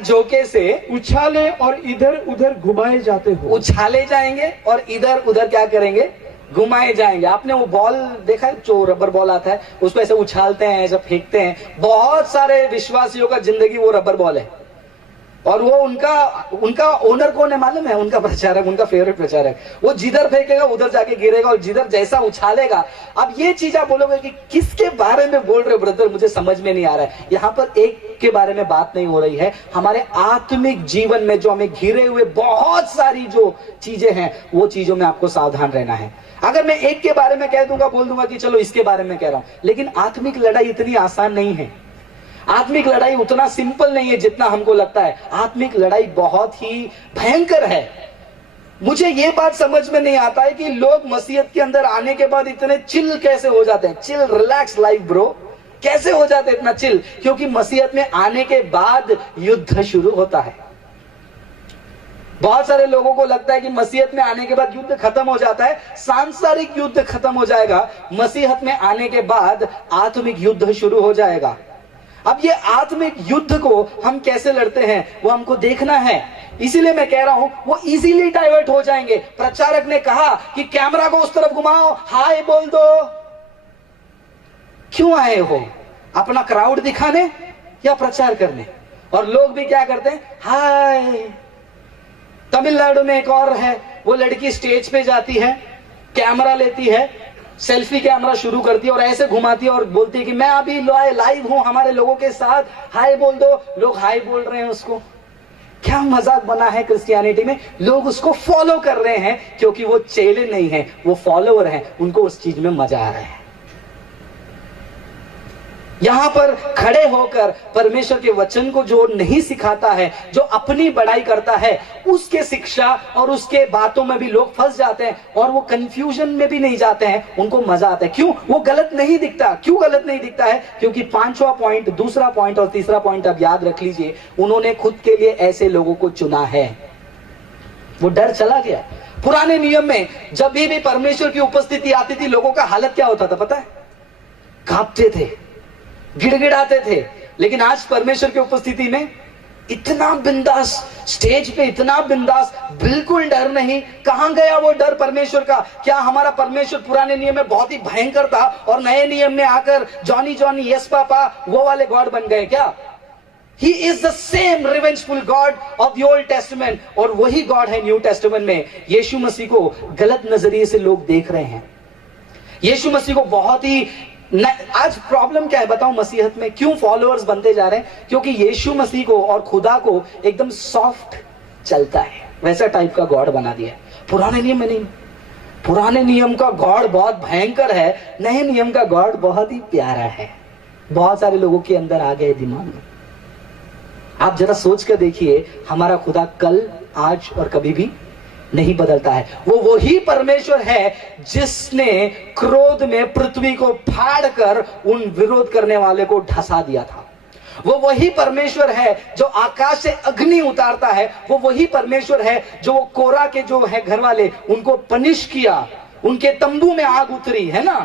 झोंके से उछाले और इधर उधर घुमाए जाते हो। उछाले जाएंगे और इधर उधर क्या करेंगे? घुमाए जाएंगे। आपने वो बॉल देखा है, जो रबर बॉल आता है, उसको ऐसे उछालते हैं, ऐसे फेंकते हैं। बहुत सारे विश्वासियों का जिंदगी वो रबर बॉल है, और वो उनका ओनर कौन है मालूम है? उनका प्रचारक, उनका फेवरेट प्रचारक। वो जिधर फेंकेगा उधर जाके गिरेगा, और जिधर जैसा उछालेगा। अब ये चीज आप बोलोगे कि किसके बारे में बोल रहे हो ब्रदर, मुझे समझ में नहीं आ रहा है। यहाँ पर एक के बारे में बात नहीं हो रही है, हमारे आत्मिक जीवन में जो हमें घिरे हुए बहुत सारी जो चीजें हैं, वो चीजों में आपको सावधान रहना है। अगर मैं एक के बारे में कह दूंगा, बोल दूंगा कि चलो इसके बारे में कह रहा हूं, लेकिन आत्मिक लड़ाई इतनी आसान नहीं है। आत्मिक लड़ाई उतना सिंपल नहीं है जितना हमको लगता है। आत्मिक लड़ाई बहुत ही भयंकर है। मुझे ये बात समझ में नहीं आता है कि लोग मसीहत के अंदर आने के बाद इतने चिल कैसे हो जाते हैं। चिल, रिलैक्स लाइफ ब्रो, कैसे हो जाते हैं इतना चिल? क्योंकि मसीहत में आने के बाद युद्ध शुरू होता है। बहुत सारे लोगों को लगता है कि मसीहत में आने के बाद युद्ध खत्म हो जाता है, सांसारिक युद्ध खत्म हो जाएगा। मसीहत में आने के बाद आत्मिक युद्ध शुरू हो जाएगा। अब ये आत्मिक युद्ध को हम कैसे लड़ते हैं वो हमको देखना है। इसीलिए मैं कह रहा हूं वो इजीली डाइवर्ट हो जाएंगे। प्रचारक ने कहा कि कैमरा को उस तरफ घुमाओ, हाय बोल दो। क्यों आए हो? अपना क्राउड दिखाने या प्रचार करने? और लोग भी क्या करते हैं, हाय। तमिलनाडु में एक और है, वो लड़की स्टेज पे जाती है, कैमरा लेती है, सेल्फी कैमरा शुरू करती है और ऐसे घुमाती है और बोलती है कि मैं अभी लाइव हूं हमारे लोगों के साथ, हाय बोल दो। लोग हाय बोल रहे हैं उसको। क्या मजाक बना है क्रिश्चियनिटी में। लोग उसको फॉलो कर रहे हैं क्योंकि वो चेले नहीं है, वो फॉलोअर हैं, उनको उस चीज में मजा आ रहा है। यहां पर खड़े होकर परमेश्वर के वचन को जो नहीं सिखाता है, जो अपनी बड़ाई करता है, उसके शिक्षा और उसके बातों में भी लोग फंस जाते हैं और वो कंफ्यूजन में भी नहीं जाते हैं, उनको मजा आता है। क्यों? वो गलत नहीं दिखता। क्यों गलत नहीं दिखता है? क्योंकि 5वां पॉइंट, दूसरा पॉइंट और तीसरा पॉइंट आप याद रख लीजिए, उन्होंने खुद के लिए ऐसे लोगों को चुना है। वो डर चला गया। पुराने नियम में जब भी परमेश्वर की उपस्थिति आती थी, लोगों का हालत क्या होता था पता है? कांपते थे, गिड़गिड़ाते थे। लेकिन आज परमेश्वर की उपस्थिति में इतना बिंदास, स्टेज पे इतना बिंदास, बिल्कुल डर नहीं। कहां गया वो डर परमेश्वर का? क्या हमारा परमेश्वर पुराने नियम में बहुत ही भयंकर था और नए नियम में आकर जॉनी जॉनी यस पापा वो वाले गॉड बन गए क्या? He is the same revengeful God of the Old Testament, और वही गॉड है न्यू टेस्टामेंट में। यीशु मसीह को गलत नजरिए से लोग देख रहे हैं। यीशु मसीह को बहुत ही आज प्रॉब्लम क्या है बताऊं मसीहत में? क्यों फॉलोअर्स बनते जा रहे हैं? क्योंकि यीशु मसीह को और खुदा को एकदम सॉफ्ट चलता है, वैसा टाइप का गॉड बना दिया है। पुराने नियम में नहीं। पुराने नियम का गॉड बहुत भयंकर है, नए नियम का गॉड बहुत ही प्यारा है। बहुत सारे लोगों के अंदर आ गए दिमाग में। आप जरा सोच कर देखिए, हमारा खुदा कल, आज और कभी भी नहीं बदलता है। वो वही परमेश्वर है जिसने क्रोध में पृथ्वी को फाड़कर उन विरोध करने वाले को ढसा दिया था। वो वही परमेश्वर है जो आकाश से अग्नि उतारता है। वो वही परमेश्वर है जो वो कोरा के जो है घर वाले, उनको पनिश किया, उनके तंबू में आग उतरी, है ना?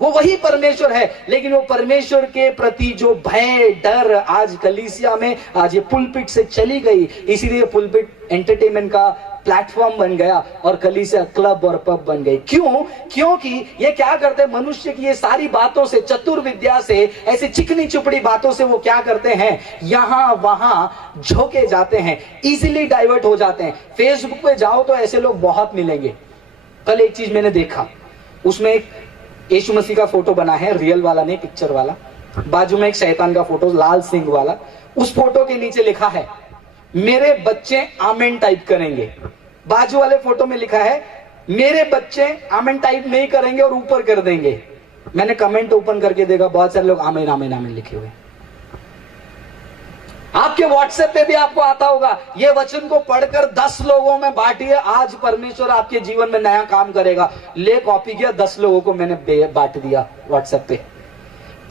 वो वही परमेश्वर है। लेकिन वो परमेश्वर के प्रति जो भय, डर आज कलीसिया में, आज ये पुलपिट से चली गई। इसीलिए पुलपिट एंटरटेनमेंट का प्लेटफॉर्म बन गया और कलीसिया क्लब और पब बन गई। क्यों? क्योंकि ये क्या करते हैं, मनुष्य की ये सारी बातों से, चतुर्विद्या से, ऐसी चिकनी चुपड़ी बातों से वो क्या करते हैं, यहां वहां झोंके जाते हैं, इजीली डाइवर्ट हो जाते हैं। फेसबुक पे जाओ तो ऐसे लोग बहुत मिलेंगे। कल एक चीज मैंने देखा, उसमें एक यीशु मसीह का फोटो बना है, रियल वाला नहीं, पिक्चर वाला। बाजू में एक शैतान का फोटो, लाल सिंह वाला। उस फोटो के नीचे लिखा है, मेरे बच्चे आमेन टाइप करेंगे। बाजू वाले फोटो में लिखा है, मेरे बच्चे आमेन टाइप नहीं करेंगे और ऊपर कर देंगे। मैंने कमेंट ओपन करके देखा, बहुत सारे लोग आमेन आमेन आमेन लिखे हुए। आपके व्हाट्सएप पे भी आपको आता होगा, ये वचन को पढ़कर 10 लोगों में बांटिए, आज परमेश्वर आपके जीवन में नया काम करेगा। ले कॉपी किया, 10 लोगों को मैंने बांट दिया व्हाट्सएप पे।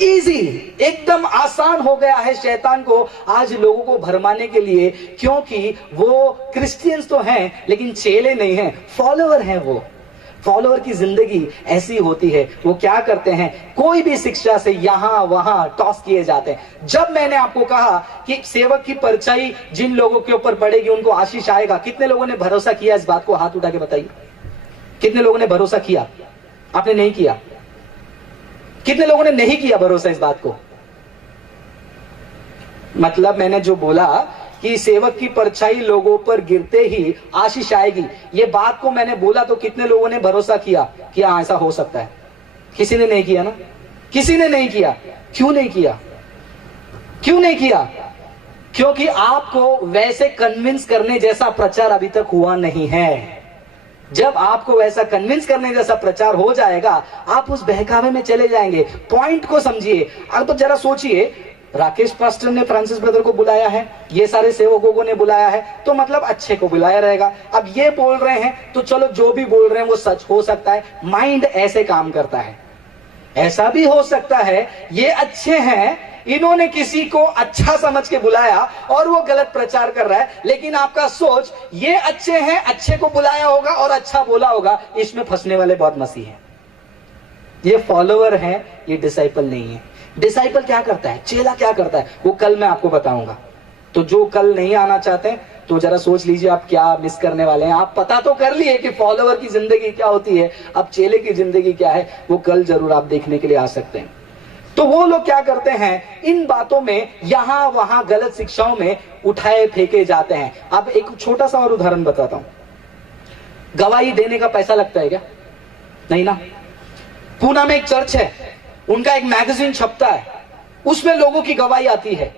इजी, एकदम आसान हो गया है शैतान को आज लोगों को भरमाने के लिए, क्योंकि वो क्रिश्चियंस तो हैं लेकिन चेले नहीं हैं, फॉलोअर हैं। वो फॉलोअर की जिंदगी ऐसी होती है। वो क्या करते हैं, कोई भी शिक्षा से यहां वहां टॉस किए जाते हैं। जब मैंने आपको कहा कि सेवक की परछाई जिन लोगों के ऊपर पड़ेगी उनको आशीष आएगा, कितने लोगों ने भरोसा किया इस बात को? हाथ उठा के बताइए, कितने लोगों ने भरोसा किया? आपने नहीं किया। कितने लोगों ने नहीं किया भरोसा इस बात को? मतलब मैंने जो बोला कि सेवक की परछाई लोगों पर गिरते ही आशीष आएगी, ये बात को मैंने बोला तो कितने लोगों ने भरोसा किया कि हाँ ऐसा हो सकता है? किसी ने नहीं किया ना, किसी ने नहीं किया। क्यों नहीं किया? क्यों नहीं किया? क्योंकि आपको वैसे कन्विंस करने जैसा प्रचार अभी तक हुआ नहीं है। जब आपको वैसा कन्विंस करने जैसा प्रचार हो जाएगा, आप उस बहकावे में चले जाएंगे। पॉइंट को समझिए। अब तो जरा सोचिए, राकेश पास्टर ने फ्रांसिस ब्रदर को बुलाया है, ये सारे सेवकों ने बुलाया है, तो मतलब अच्छे को बुलाया रहेगा। अब ये बोल रहे हैं तो चलो जो भी बोल रहे हैं वो सच हो सकता है। माइंड ऐसे काम करता है। ऐसा भी हो सकता है ये अच्छे हैं, इन्होंने किसी को अच्छा समझ के बुलाया और वो गलत प्रचार कर रहा है, लेकिन आपका सोच ये अच्छे हैं, अच्छे को बुलाया होगा और अच्छा बोला होगा। इसमें फंसने वाले बहुत मसीह हैं। ये फॉलोअर है, ये डिसाइपल नहीं है। डिसाइपल क्या करता है, चेला क्या करता है, वो कल मैं आपको बताऊंगा। तो जो कल नहीं आना चाहते हैं तो जरा सोच लीजिए आप क्या मिस करने वाले हैं। आप पता तो कर लिए कि फॉलोअर की जिंदगी क्या होती है, अब चेले की जिंदगी क्या है, वो कल जरूर आप देखने के लिए आ सकते हैं। तो वो लोग क्या करते हैं, इन बातों में यहां वहां गलत शिक्षाओं में उठाए फेंके जाते हैं। अब एक छोटा सा और उदाहरण बताता हूं। गवाही देने का पैसा लगता है क्या? नहीं ना। पूना में एक चर्च है, उनका एक मैगजीन छपता है, उसमें लोगों की गवाही आती है।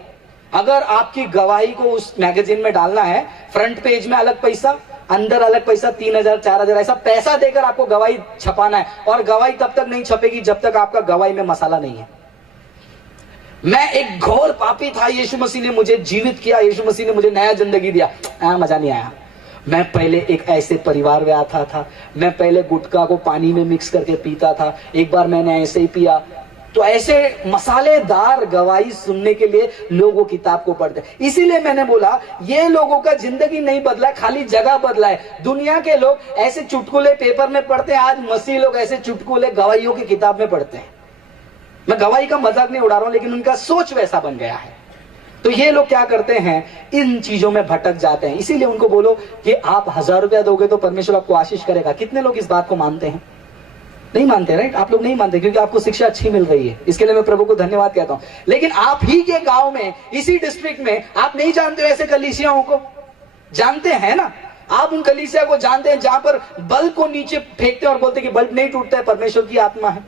अगर आपकी गवाही को उस मैगजीन में डालना है, फ्रंट पेज में अलग पैसा, अंदर अलग पैसा, 3,000 4,000 ऐसा पैसा देकर आपको गवाही छपाना है। और गवाही तब तक नहीं छपेगी जब तक आपका गवाही में मसाला नहीं है। मैं एक घोर पापी था, यीशु मसीह ने मुझे जीवित किया, यीशु मसीह ने मुझे नया जिंदगी दिया। मजा नहीं आया। मैं पहले एक ऐसे परिवार में आता था, मैं पहले गुटखा को पानी में मिक्स करके पीता था, एक बार मैंने ऐसे ही पिया। तो ऐसे मसालेदार गवाही सुनने के लिए लोग वो किताब को पढ़ते। इसीलिए मैंने बोला ये लोगों का जिंदगी नहीं बदला, खाली जगह बदला है। दुनिया के लोग ऐसे चुटकुले पेपर में पढ़ते हैं, आज मसीह लोग ऐसे चुटकुले गवाहियों की किताब में पढ़ते हैं। मैं गवाही का मजाक नहीं उड़ा रहा हूं, लेकिन उनका सोच वैसा बन गया है। तो ये लोग क्या करते हैं, इन चीजों में भटक जाते हैं। इसीलिए उनको बोलो कि आप 1,000 रुपया दोगे तो परमेश्वर आपको आशीष करेगा। कितने लोग इस बात को मानते हैं? नहीं मानते, राइट? आप लोग नहीं मानते क्योंकि आपको शिक्षा अच्छी मिल रही है। इसके लिए मैं प्रभु को धन्यवाद कहता हूं। लेकिन आप ही के गांव में, इसी डिस्ट्रिक्ट में आप नहीं जानते हो ऐसे कलीसियाओं को? जानते हैं ना, आप उन कलीसिया को जानते हैं जहां पर बल्ब को नीचे फेंकते हैं और बोलते हैं कि बल्ब नहीं टूटता है, परमेश्वर की आत्मा है।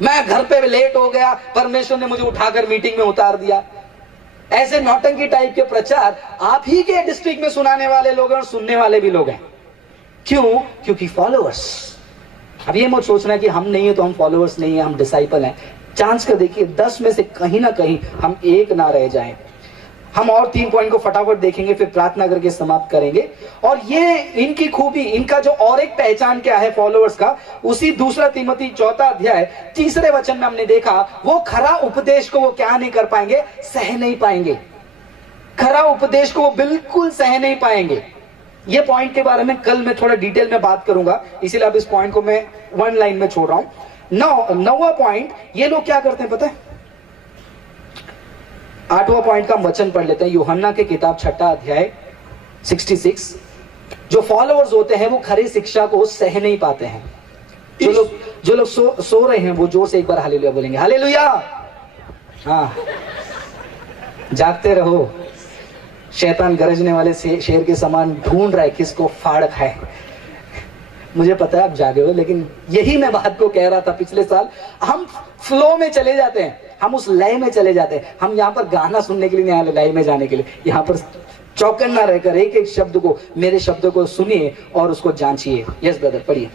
मैं घर पे लेट हो गया, परमेश्वर ने मुझे उठाकर मीटिंग में उतार दिया। ऐसे नौटंकी टाइप के प्रचार आप ही के डिस्ट्रिक्ट में सुनाने वाले लोग हैं और सुनने वाले भी लोग हैं। क्यों? क्योंकि फॉलोअर्स। अब ये मत सोचना कि हम नहीं है तो हम फॉलोअर्स नहीं है, हम डिसाइपल हैं। जांच कर देखिए, 10 में से कहीं ना कहीं हम एक ना रह जाएं। हम और 3 पॉइंट को फटाफट देखेंगे, फिर प्रार्थना करके समाप्त करेंगे। और ये इनकी खूबी, इनका जो और एक पहचान क्या है फॉलोअर्स का, उसी 2 तीमोथी 4 अध्याय 3 वचन में हमने देखा, वो खरा उपदेश को वो क्या नहीं कर पाएंगे, सह नहीं पाएंगे। खरा उपदेश को वो बिल्कुल सह नहीं पाएंगे। ये पॉइंट के बारे में कल मैं थोड़ा डिटेल में बात करूंगा, इसीलिए अब इस पॉइंट को मैं 1 लाइन में छोड़ रहा हूं। 9वां पॉइंट, ये लोग क्या करते हैं पता है? 8वां पॉइंट का वचन पढ़ लेते हैं, यूहन्ना के किताब 6 अध्याय 66। जो फॉलोअर्स होते हैं वो खरी शिक्षा को सह नहीं पाते हैं। जो लोग सो रहे हैं वो जोर से एक बार हालेलुया बोलेंगे। हालेलुया। हाँ, जागते रहो। शैतान गरजने वाले शेर के समान ढूंढ रहा है किसको फाड़ खाए। मुझे पता है आप जागे हो, लेकिन यही मैं बात को कह रहा था पिछले साल। हम फ्लो में चले जाते हैं, हम उस लय में चले जाते हैं। हम यहाँ पर गाना सुनने के लिए नहीं आए, लय में जाने के लिए। यहाँ पर चौकन्ना रहकर एक एक शब्द को, मेरे शब्दों को सुनिए और उसको जांचिए। यस ब्रदर, पढ़िए।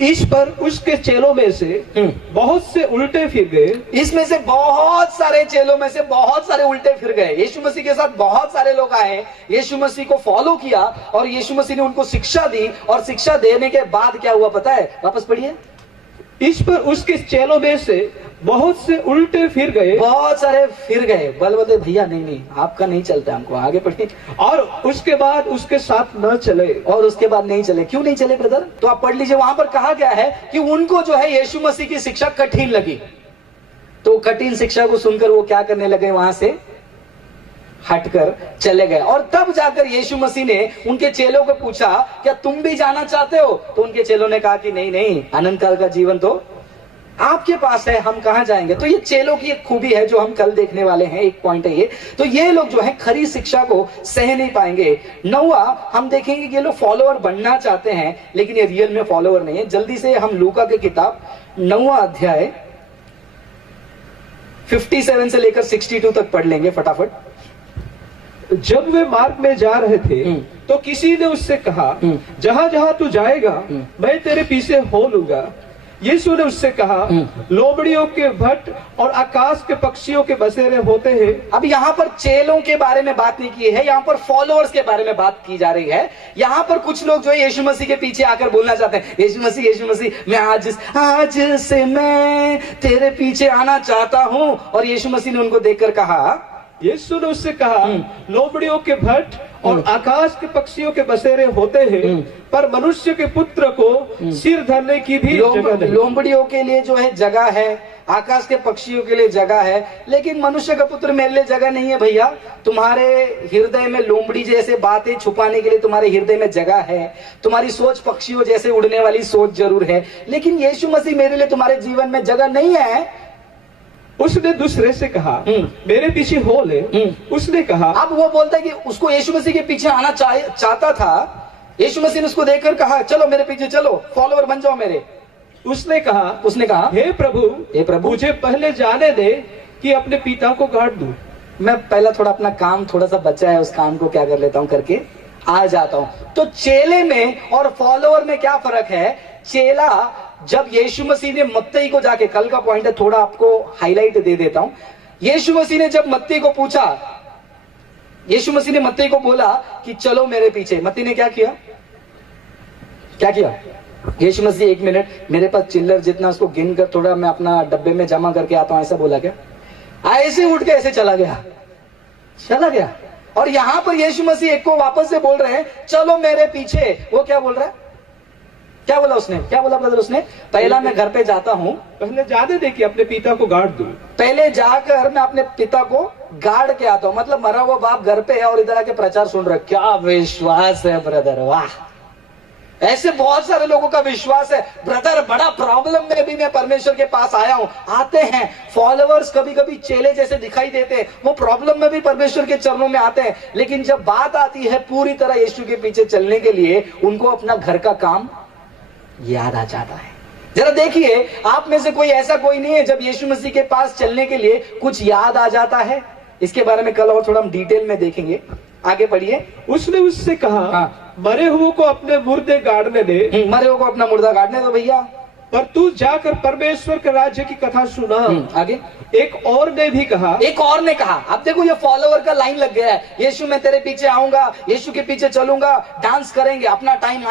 इस पर उसके चेलों में से बहुत से उल्टे फिर गए। इसमें से बहुत सारे चेलों में से बहुत सारे उल्टे फिर गए। यीशु मसीह के साथ बहुत सारे लोग आए, यीशु मसीह को फॉलो किया और यीशु मसीह ने उनको शिक्षा दी। और शिक्षा देने के बाद क्या हुआ पता है? वापस पढ़िए। इस पर उसके चेलों में से बहुत से उल्टे फिर गए। बहुत सारे फिर गए। बलबते भैया नहीं आपका नहीं चलता, हमको आगे पढ़िए। और उसके बाद उसके साथ न चले। और उसके बाद नहीं चले। क्यों नहीं चले ब्रदर? तो आप पढ़ लीजिए। वहां पर कहा गया है कि उनको जो है यीशु मसीह की शिक्षा कठिन लगी। तो कठिन शिक्षा को सुनकर वो क्या करने लगे, वहां से हटकर चले गए। और तब जाकर यीशु मसीह ने उनके चेलों को पूछा, क्या तुम भी जाना चाहते हो? तो उनके चेलों ने कहा कि नहीं, अनंत काल का जीवन तो आपके पास है, हम कहां जाएंगे। तो ये चेलों की एक खूबी है जो हम कल देखने वाले हैं। एक पॉइंट है ये। तो ये लोग जो है खरी शिक्षा को सह नहीं पाएंगे। 9वां हम देखेंगे कि ये लोग फॉलोअर बनना चाहते हैं, लेकिन ये रियल में फॉलोअर नहीं है। जल्दी से हम लूका के किताब 9वां अध्याय 57 से लेकर 62 तक पढ़ लेंगे फटाफट। जब वे मार्ग में जा रहे थे तो किसी ने उससे कहा, जहां जहां तू जाएगा मैं तेरे पीछे हो लूंगा। यीशु ने उससे कहा, लोमड़ियों के भट्ट और आकाश के पक्षियों के बसेरे होते हैं। अब यहाँ पर चेलों के बारे में बात नहीं की है, यहाँ पर फॉलोअर्स के बारे में बात की जा रही है। यहाँ पर कुछ लोग जो है यीशु मसीह के पीछे आकर बोलना चाहते हैं, यीशु मसीह मैं आज से मैं तेरे पीछे आना चाहता हूँ। और यीशु मसीह ने उनको देखकर कहा, यीशु ने उससे कहा, लोमड़ियों के भट्ट और आकाश के पक्षियों के बसेरे होते हैं, पर मनुष्य के पुत्र को सिर धरने की भी जगह नहीं। लोमड़ियों के लिए जो है जगह है, आकाश के पक्षियों के लिए जगह है, लेकिन मनुष्य का पुत्र मेरे लिए जगह नहीं है भैया। तुम्हारे हृदय में लोमड़ी जैसे बातें छुपाने के लिए तुम्हारे हृदय में जगह है, तुम्हारी सोच पक्षियों जैसे उड़ने वाली सोच जरूर है, लेकिन यीशु मसीह मेरे लिए तुम्हारे जीवन में जगह नहीं है। उसने दूसरे से कहा मेरे पीछे हो ले। उसने कहा, अब वो बोलता है कि उसको यीशु मसीह के पीछे आना चाहता था। यीशु मसीह ने उसको देखकर कहा चलो मेरे पीछे चलो, फॉलोवर बन जाओ मेरे। उसने कहा हे प्रभु मुझे पहले जाने दे कि अपने पिता को गाड़ दूं। मैं पहला थोड़ा अपना काम थोड़ा सा बचा है, उस काम को क्या कर लेता हूं करके आ जाता हूं। तो चेले में और फॉलोवर में क्या फर्क है? चेला जब यीशु मसीह ने मत्ती को जाके, कल का पॉइंट है थोड़ा आपको हाईलाइट दे देता हूं। यीशु मसीह ने जब मत्ती को पूछा, यीशु मसीह ने मत्ती को बोला कि चलो मेरे पीछे, मत्ती ने क्या किया? यीशु मसीह 1 मिनट मेरे पास चिल्लर जितना उसको गिन कर थोड़ा मैं अपना डब्बे में जमा करके आता हूं, ऐसा बोला क्या? ऐसे उठ के ऐसे चला गया। और यहां पर यीशु मसीह एक को वापस से बोल रहे हैं चलो मेरे पीछे। वो क्या बोल रहा है? क्या बोला उसने? क्या बोला ब्रदर उसने? पहला मैं घर पे जाता हूं, पहले जाने दे कि अपने पिता को गाड़ दूं। पहले जाकर मैं अपने पिता को गाड़ के आता हूं। मतलब मरा हुआ बाप घर पे है और इधर आके प्रचार सुन रहा है। क्या विश्वास है ब्रदर, वाह! ऐसे बहुत सारे लोगों का विश्वास है ब्रदर, बड़ा प्रॉब्लम में भी मैं परमेश्वर के पास आया हूं। आते हैं फॉलोअर्स, कभी कभी चेले जैसे दिखाई देते हैं, वो प्रॉब्लम में भी परमेश्वर के चरणों में आते हैं, लेकिन जब बात आती है पूरी तरह यीशु के पीछे चलने के लिए, उनको अपना घर का काम याद आ जाता है। जरा देखिए, आप में से कोई ऐसा कोई नहीं है जब यीशु मसीह के पास चलने के लिए कुछ याद आ जाता है। इसके बारे में कल और थोड़ा हम डिटेल में देखेंगे। आगे पढ़िए। उसने उससे कहा मरे हुए को अपने मुर्दे गाड़ने दे। मरे हुए को अपना मुर्दा गाड़ने दो भैया, पर तू जाकर परमेश्वर के राज्य की कथा सुना। आगे एक और ने कहा, अब देखो ये फॉलोवर का लाइन लग गया है। यीशु मैं तेरे पीछे आऊंगा, यीशु के पीछे चलूंगा, डांस करेंगे, अपना टाइम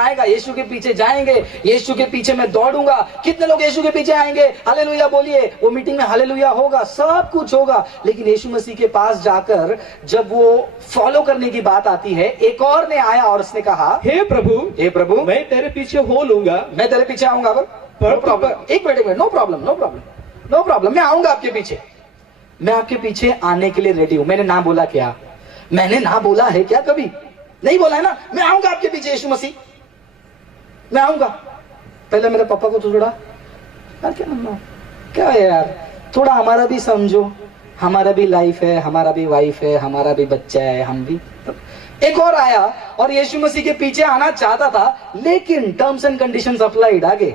आएगा, यीशु के पीछे जाएंगे, यीशु के पीछे मैं दौड़ूंगा। कितने लोग यीशु के पीछे आएंगे? हालेलुया बोलिए। वो मीटिंग में हालेलुया होगा, सब कुछ होगा, लेकिन यीशु मसीह के पास जाकर जब वो फॉलो करने की बात आती है, एक और ने आया और उसने कहा हे प्रभु मैं तेरे पीछे हो लूंगा, मैं तेरे पीछे आऊंगा। एक मिनट, नो प्रॉब्लम, मैं आऊंगा आपके पीछे, मैं आपके पीछे आने के लिए रेडी हूं। मैंने ना बोला क्या? मैंने ना बोला है क्या? कभी नहीं बोला है ना। मैं आऊंगा आपके पीछे यीशु मसीह, मैं आऊंगा। पहले मेरे पापा को तो थोड़ा क्या है यार, थोड़ा हमारा भी समझो, हमारा भी लाइफ है, हमारा भी वाइफ है, हमारा भी बच्चा है, हम भी। एक और आया और यीशु मसीह के पीछे आना चाहता था, लेकिन टर्म्स एंड कंडीशंस अप्लाइड। आगे,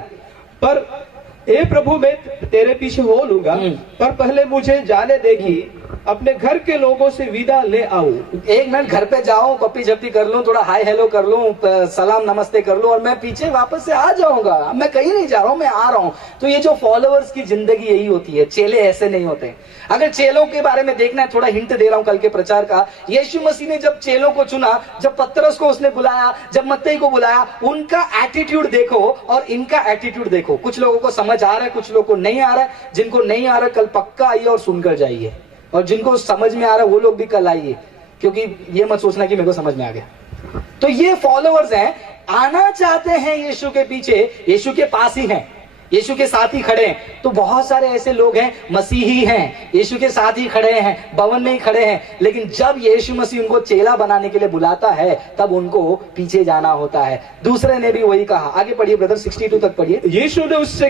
पर हे प्रभु मैं तेरे पीछे हो लूंगा, पर पहले मुझे जाने दे कि अपने घर के लोगों से विदा ले आऊं। 1 मिनट घर पे जाऊं, पप्पी झप्पी कर लूं, थोड़ा हाय हेलो कर लूं, सलाम नमस्ते कर लूं और मैं पीछे वापस से आ जाऊंगा। मैं कहीं नहीं जा रहा हूं, मैं आ रहा हूं। तो ये जो फॉलोअर्स की जिंदगी यही होती है, चेले ऐसे नहीं होते। अगर चेलों के बारे में देखना है, थोड़ा हिंट दे रहा हूं कल के प्रचार का। यीशु मसीह ने जब चेलों को चुना, जब पतरस को उसने बुलाया, जब मत्ती को बुलाया, उनका एटीट्यूड देखो और इनका एटीट्यूड देखो। कुछ लोगों को समझ आ रहा है, कुछ लोगों को नहीं आ रहा है। जिनको नहीं आ रहा कल पक्का आइए और सुनकर जाइए, और जिनको समझ में आ रहा है वो लोग भी कल आइए, क्योंकि ये मत सोचना कि मेरे को समझ में आ गया। तो ये फॉलोअर्स हैं, आना चाहते हैं यीशु के पीछे, यीशु के पास ही हैं, यीशु के साथ ही खड़े हैं। तो बहुत सारे ऐसे लोग हैं, मसीही हैं, यीशु के साथ ही खड़े हैं, भवन में ही खड़े हैं, लेकिन जब यीशु मसीह उनको चेला बनाने के लिए बुलाता है तब उनको पीछे जाना होता है। दूसरे ने भी वही कहा। आगे पढ़िए ब्रदर, 62 तक पढ़िए। यीशु ने उससे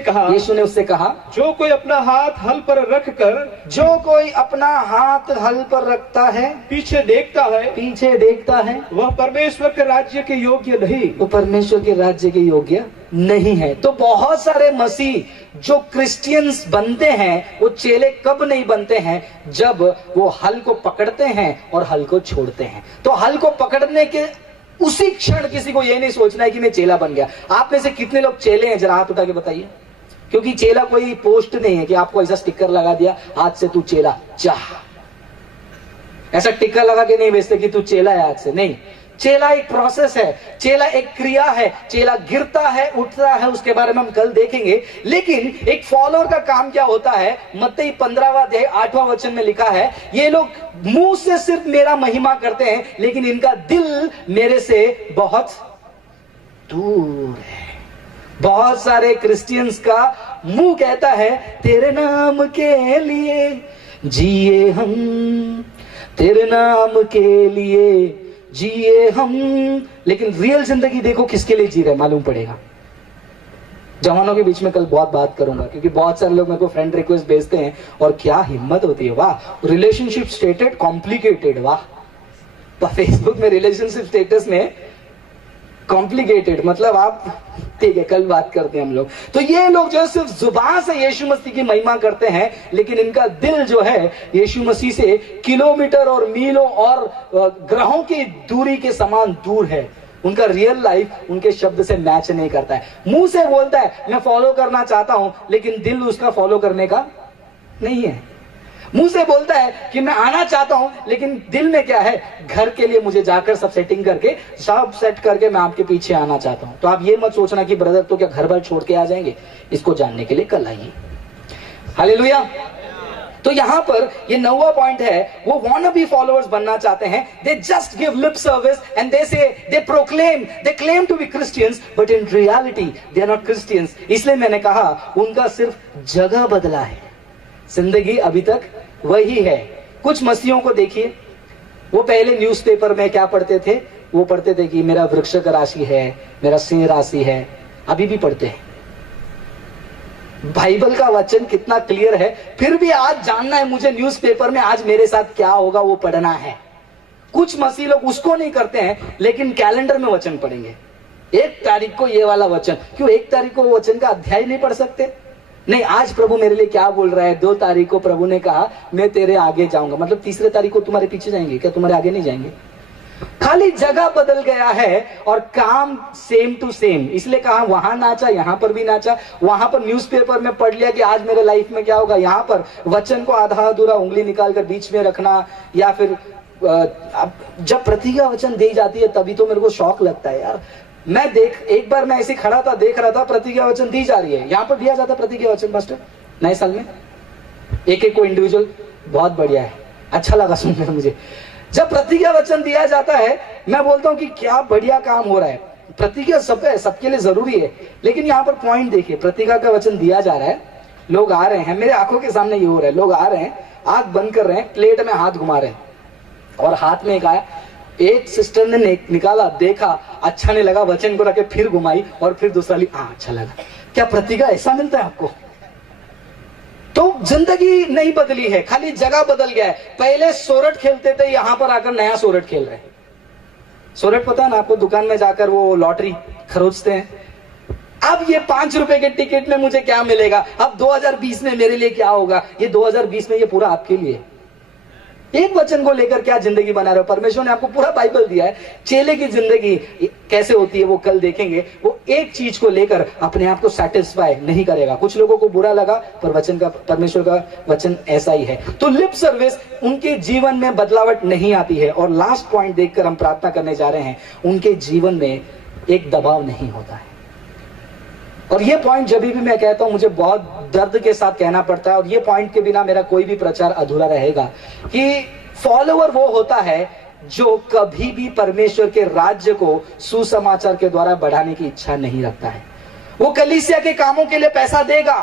कहा जो कोई अपना हाथ हल पर रखता है पीछे देखता है वह परमेश्वर के राज्य के योग्य नहीं। वो परमेश्वर के राज्य के योग्य नहीं है। तो बहुत सारे मसीह जो क्रिश्चियंस बनते हैं, वो चेले कब नहीं बनते हैं? जब वो हल को पकड़ते हैं और हल को छोड़ते हैं। तो हल को पकड़ने के उसी क्षण किसी को ये नहीं सोचना है कि मैं चेला बन गया। आप में से कितने लोग चेले हैं? जरा हाथ उठा के बताइए। क्योंकि चेला कोई पोस्ट नहीं है कि आपको ऐसा स्टिकर लगा दिया आज से तू चेला चाह, ऐसा टिक्का लगा के नहीं भेजते कि तू चेला है आज से। नहीं, चेला एक प्रोसेस है, चेला एक क्रिया है, चेला गिरता है, उठता है, उसके बारे में हम कल देखेंगे। लेकिन एक फॉलोअर का काम क्या होता है? मत्ती 15वां अध्याय 8वां वचन में लिखा है, ये लोग मुंह से सिर्फ मेरा महिमा करते हैं, लेकिन इनका दिल मेरे से बहुत दूर है। बहुत सारे क्रिश्चियंस का मुंह कहता है तेरे नाम के लिए जिए हम, तेरे नाम के लिए जिए हम, लेकिन रियल जिंदगी देखो किसके लिए जी रहे मालूम पड़ेगा। जवानों के बीच में कल बहुत बात करूंगा, क्योंकि बहुत सारे लोग मेरे को फ्रेंड रिक्वेस्ट भेजते हैं और क्या हिम्मत होती है, वाह रिलेशनशिप स्टेटेड कॉम्प्लिकेटेड, वाह फेसबुक में रिलेशनशिप स्टेटस में कॉम्प्लिकेटेड, मतलब आप ठीक है कल बात करते हैं हम लोग। तो ये लोग जो है सिर्फ जुबान से यीशु मसीह की महिमा करते हैं, लेकिन इनका दिल जो है यीशु मसीह से किलोमीटर और मीलों और ग्रहों की दूरी के समान दूर है। उनका रियल लाइफ उनके शब्द से मैच नहीं करता है। मुंह से बोलता है मैं फॉलो करना चाहता हूं, लेकिन दिल उसका फॉलो करने का नहीं है। मुंह से बोलता है कि मैं आना चाहता हूं, लेकिन दिल में क्या है, घर के लिए मुझे जाकर सब सेटिंग करके सब सेट करके मैं आपके पीछे आना चाहता हूं। तो आप ये मत सोचना कि ब्रदर तो क्या घर बार छोड़ के आ जाएंगे, इसको जानने के लिए कल आइए। हालेलुया। तो यहां पर ये 9वां पॉइंट है, वो वांना बी फॉलोअर्स बनना चाहते हैं। They just give lip service and they say they proclaim, they claim to be Christians, but in reality they are not Christians. इसलिए मैंने कहा उनका सिर्फ जगह बदला है, जिंदगी अभी तक वही है। कुछ मसीहों को देखिए, वो पहले न्यूज़पेपर में क्या पढ़ते थे, वो पढ़ते थे कि मेरा वृश्चिक राशि है, मेरा सिंह राशि है, अभी भी पढ़ते हैं। बाइबल का वचन कितना क्लियर है, फिर भी आज जानना है मुझे न्यूज़पेपर में आज मेरे साथ क्या होगा वो पढ़ना है। कुछ मसीह लोग उसको नहीं करते हैं, लेकिन कैलेंडर में वचन पढ़ेंगे, 1 तारीख को ये वाला वचन। क्यों 1 तारीख को वो वचन का अध्याय नहीं पढ़ सकते? नहीं, आज प्रभु मेरे लिए क्या बोल रहा है। 2 तारीख को प्रभु ने कहा मैं तेरे आगे जाऊंगा, मतलब 3 तारीख को तुम्हारे पीछे जाएंगे क्या, तुम्हारे आगे नहीं जाएंगे? खाली जगह बदल गया है और काम सेम टू सेम। इसलिए कहा वहां नाचा, यहां पर भी नाचा। वहां पर न्यूज़पेपर में पढ़ लिया कि आज मेरे लाइफ में क्या होगा, यहां पर वचन को आधा अधूरा उंगली निकालकर बीच में रखना, या फिर जब प्रतिज्ञा वचन दी जाती है तभी तो मेरे को शौक लगता है यार। मैं एक बार मैं ऐसे खड़ा था, देख रहा था प्रतिज्ञा वचन दी जा रही है, यहां पर दिया जाता प्रतिज्ञा वचन मास्टर नए साल में एक को इंडिविजुअल, बहुत बढ़िया है, अच्छा लगा सुनकर मुझे। जब प्रतिज्ञा वचन दिया जाता है मैं बोलता हूं कि क्या बढ़िया काम हो रहा है। प्रतिज्ञा सबके लिए जरूरी है, लेकिन यहाँ पर पॉइंट देखिए, प्रतिज्ञा का वचन दिया जा रहा है, लोग आ रहे हैं, मेरे आंखों के सामने ये हो रहा है, लोग आ रहे हैं, आंख बंद कर रहे हैं, प्लेट में हाथ घुमा रहे हैं, और हाथ में एक आया, एक सिस्टर ने निकाला, देखा, अच्छा नहीं लगा, वचन को रखे, फिर घुमाई और फिर दूसरा ली, अच्छा लगा। क्या प्रतिज्ञा ऐसा मिलता है आपको? तो जिंदगी नहीं बदली है, खाली जगह बदल गया है। पहले सोरठ खेलते थे, यहां पर आकर नया सोरठ खेल रहे हैं। सोरठ पता है ना आपको, दुकान में जाकर वो लॉटरी खरीदते हैं। अब ये 5 रुपए के टिकट में मुझे क्या मिलेगा, अब 2020 में मेरे लिए क्या होगा, ये 2020 में ये पूरा आपके लिए। एक वचन को लेकर क्या जिंदगी बना रहे हो? परमेश्वर ने आपको पूरा बाइबल दिया है। चेले की जिंदगी कैसे होती है वो कल देखेंगे। वो एक चीज को लेकर अपने आप को सेटिस्फाई नहीं करेगा। कुछ लोगों को बुरा लगा, पर वचन का, परमेश्वर का वचन ऐसा ही है। तो लिप सर्विस, उनके जीवन में बदलावट नहीं आती है। और लास्ट पॉइंट देखकर हम प्रार्थना करने जा रहे हैं, उनके जीवन में एक दबाव नहीं होता है। और ये पॉइंट जब भी मैं कहता हूं मुझे बहुत दर्द के साथ कहना पड़ता है, और ये पॉइंट के बिना मेरा कोई भी प्रचार अधूरा रहेगा, कि फॉलोअर वो होता है जो कभी भी परमेश्वर के राज्य को सुसमाचार के द्वारा बढ़ाने की इच्छा नहीं रखता है। वो कलीसिया के कामों के लिए पैसा देगा,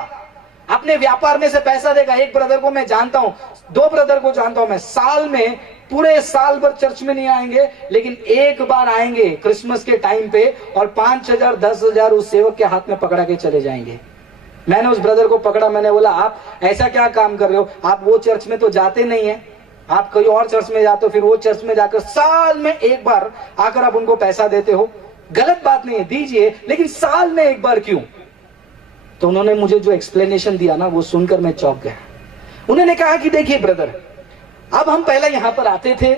अपने व्यापार में से पैसा देगा। एक ब्रदर को मैं जानता हूं, 2 ब्रदर को जानता हूं मैं, साल में पूरे साल भर चर्च में नहीं आएंगे, लेकिन एक बार आएंगे क्रिसमस के टाइम पे, और 5,000 10,000 उस सेवक के हाथ में पकड़ा के चले जाएंगे। मैंने उस ब्रदर को पकड़ा, मैंने बोला आप ऐसा क्या काम कर रहे हो, आप वो चर्च में तो जाते नहीं है, आप कहीं और चर्च में जाते हो, फिर वो चर्च में जाकर साल में एक बार आकर आप उनको पैसा देते हो। गलत बात नहीं है, दीजिए, लेकिन साल में एक बार क्यों? तो उन्होंने मुझे जो एक्सप्लेनेशन दिया ना, वो सुनकर मैं चौंक गया। उन्होंने कहा कि देखिए ब्रदर, अब हम पहले यहां पर आते थे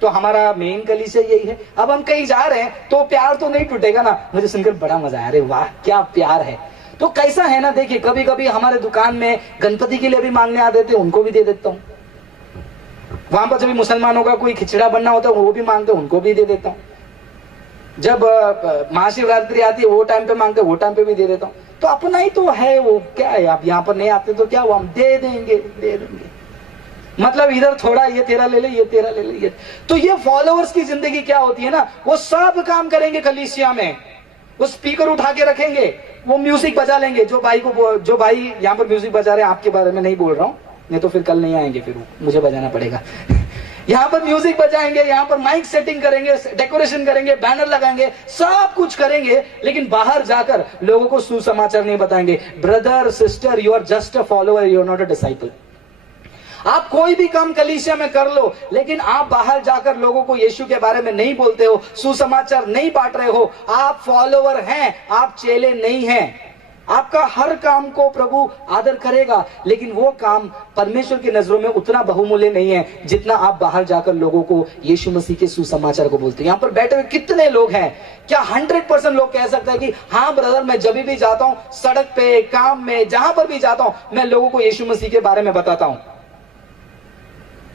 तो हमारा मेन कलीसिया यही है, अब हम कहीं जा रहे हैं तो प्यार तो नहीं टूटेगा ना। मुझे सुनकर बड़ा मजा आया, अरे वाह क्या प्यार है। तो कैसा है ना, देखिए कभी कभी हमारे दुकान में गणपति के लिए भी मांगने आ देते, उनको भी दे देता हूँ। वहां पर जब मुसलमानों का कोई खिचड़ा बनना होता है वो भी मांगते, उनको भी दे देता हूँ। जब महाशिवरात्रि आती है वो टाइम पे मांगते, वो टाइम पे भी दे देता हूँ। तो अपना ही तो है वो, क्या है, आप यहाँ पर नहीं आते तो क्या हुआ, हम दे देंगे। मतलब इधर थोड़ा ये तेरा ले ले, ये तेरा ले ले, ये। तो ये फॉलोअर्स की जिंदगी क्या होती है ना, वो सब काम करेंगे कलीसिया में, वो स्पीकर उठा के रखेंगे, वो म्यूजिक बजा लेंगे। जो भाई यहाँ पर म्यूजिक बजा रहे हैं, आपके बारे में नहीं बोल रहा हूँ, नहीं तो फिर कल नहीं आएंगे, फिर मुझे बजाना पड़ेगा। यहाँ पर म्यूजिक बजाएंगे, यहाँ पर माइक सेटिंग करेंगे, डेकोरेशन करेंगे, बैनर लगाएंगे, सब कुछ करेंगे, लेकिन बाहर जाकर लोगों को सुसमाचार नहीं बताएंगे। Brother sister, you are just a follower, you are not a disciple. आप कोई भी काम कलीसिया में कर लो, लेकिन आप बाहर जाकर लोगों को यीशु के बारे में नहीं बोलते हो, सुसमाचार नहीं बांट रहे हो, आप फॉलोअर हैं, आप चेले नहीं हैं। आपका हर काम को प्रभु आदर करेगा, लेकिन वो काम परमेश्वर की नजरों में उतना बहुमूल्य नहीं है जितना आप बाहर जाकर लोगों को यीशु मसीह के सुसमाचार को बोलते हैं। यहाँ पर बैठे हुए कितने लोग हैं, क्या 100% लोग कह सकते हैं कि हाँ ब्रदर, मैं जब भी जाता हूं, सड़क पे, काम में, जहां पर भी जाता हूं, मैं लोगों को यीशु मसीह के बारे में बताता हूं।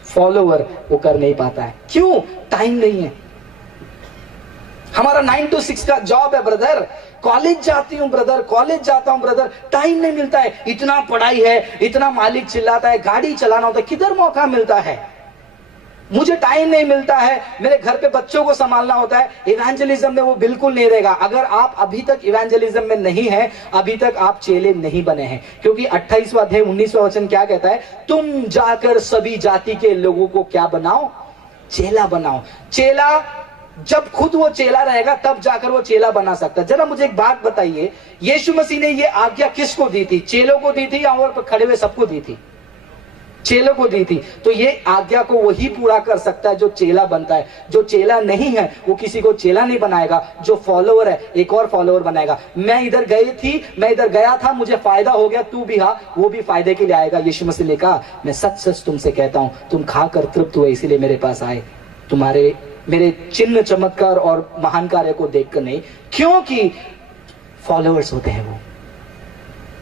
फॉलोअर वो कर नहीं पाता है। क्यों? टाइम नहीं है। हमारा 9 to 6 का जॉब है ब्रदर, कॉलेज जाती हूँ ब्रदर, कॉलेज जाता हूँ ब्रदर, टाइम नहीं मिलता है। इतना पढ़ाई है, इतना मालिक चिल्लाता है, गाड़ी चलाना होता है, किधर मौका मिलता है? मुझे टाइम नहीं मिलता है, मेरे घर पे बच्चों को संभालना होता है। इवेंजलिज्म में वो बिल्कुल नहीं रहेगा। अगर आप अभी तक इवेंजलिज्म में नहीं है, अभी तक आप चेले नहीं बने हैं, क्योंकि 28वां अध्याय 19वां वचन क्या कहता है? तुम जाकर सभी जाति के लोगों को क्या बनाओ? चेला बनाओ। चेला जब खुद वो चेला रहेगा तब जाकर वो चेला बना सकता है। जरा मुझे एक बात बताइए, यीशु मसीह ने ये आज्ञा किसको दी थी? चेलों को दी थी या और खड़े हुए सबको दी थी? चेलों को दी थी। तो ये आज्ञा को वही पूरा कर सकता है जो चेला बनता है। जो चेला नहीं है वो किसी को चेला नहीं बनाएगा, जो फॉलोअर है एक और फॉलोअर बनाएगा। मैं इधर गया था, मुझे फायदा हो गया, तू भी हाँ, वो भी फायदे के लिए आएगा। यीशु मसीह ने कहा, मैं सच सच तुमसे कहता हूं, तुम खाकर तृप्त हुए इसीलिए मेरे पास आए, तुम्हारे मेरे चिन्ह चमत्कार और महान कार्य को देखकर नहीं, क्योंकि फॉलोअर्स होते हैं वो।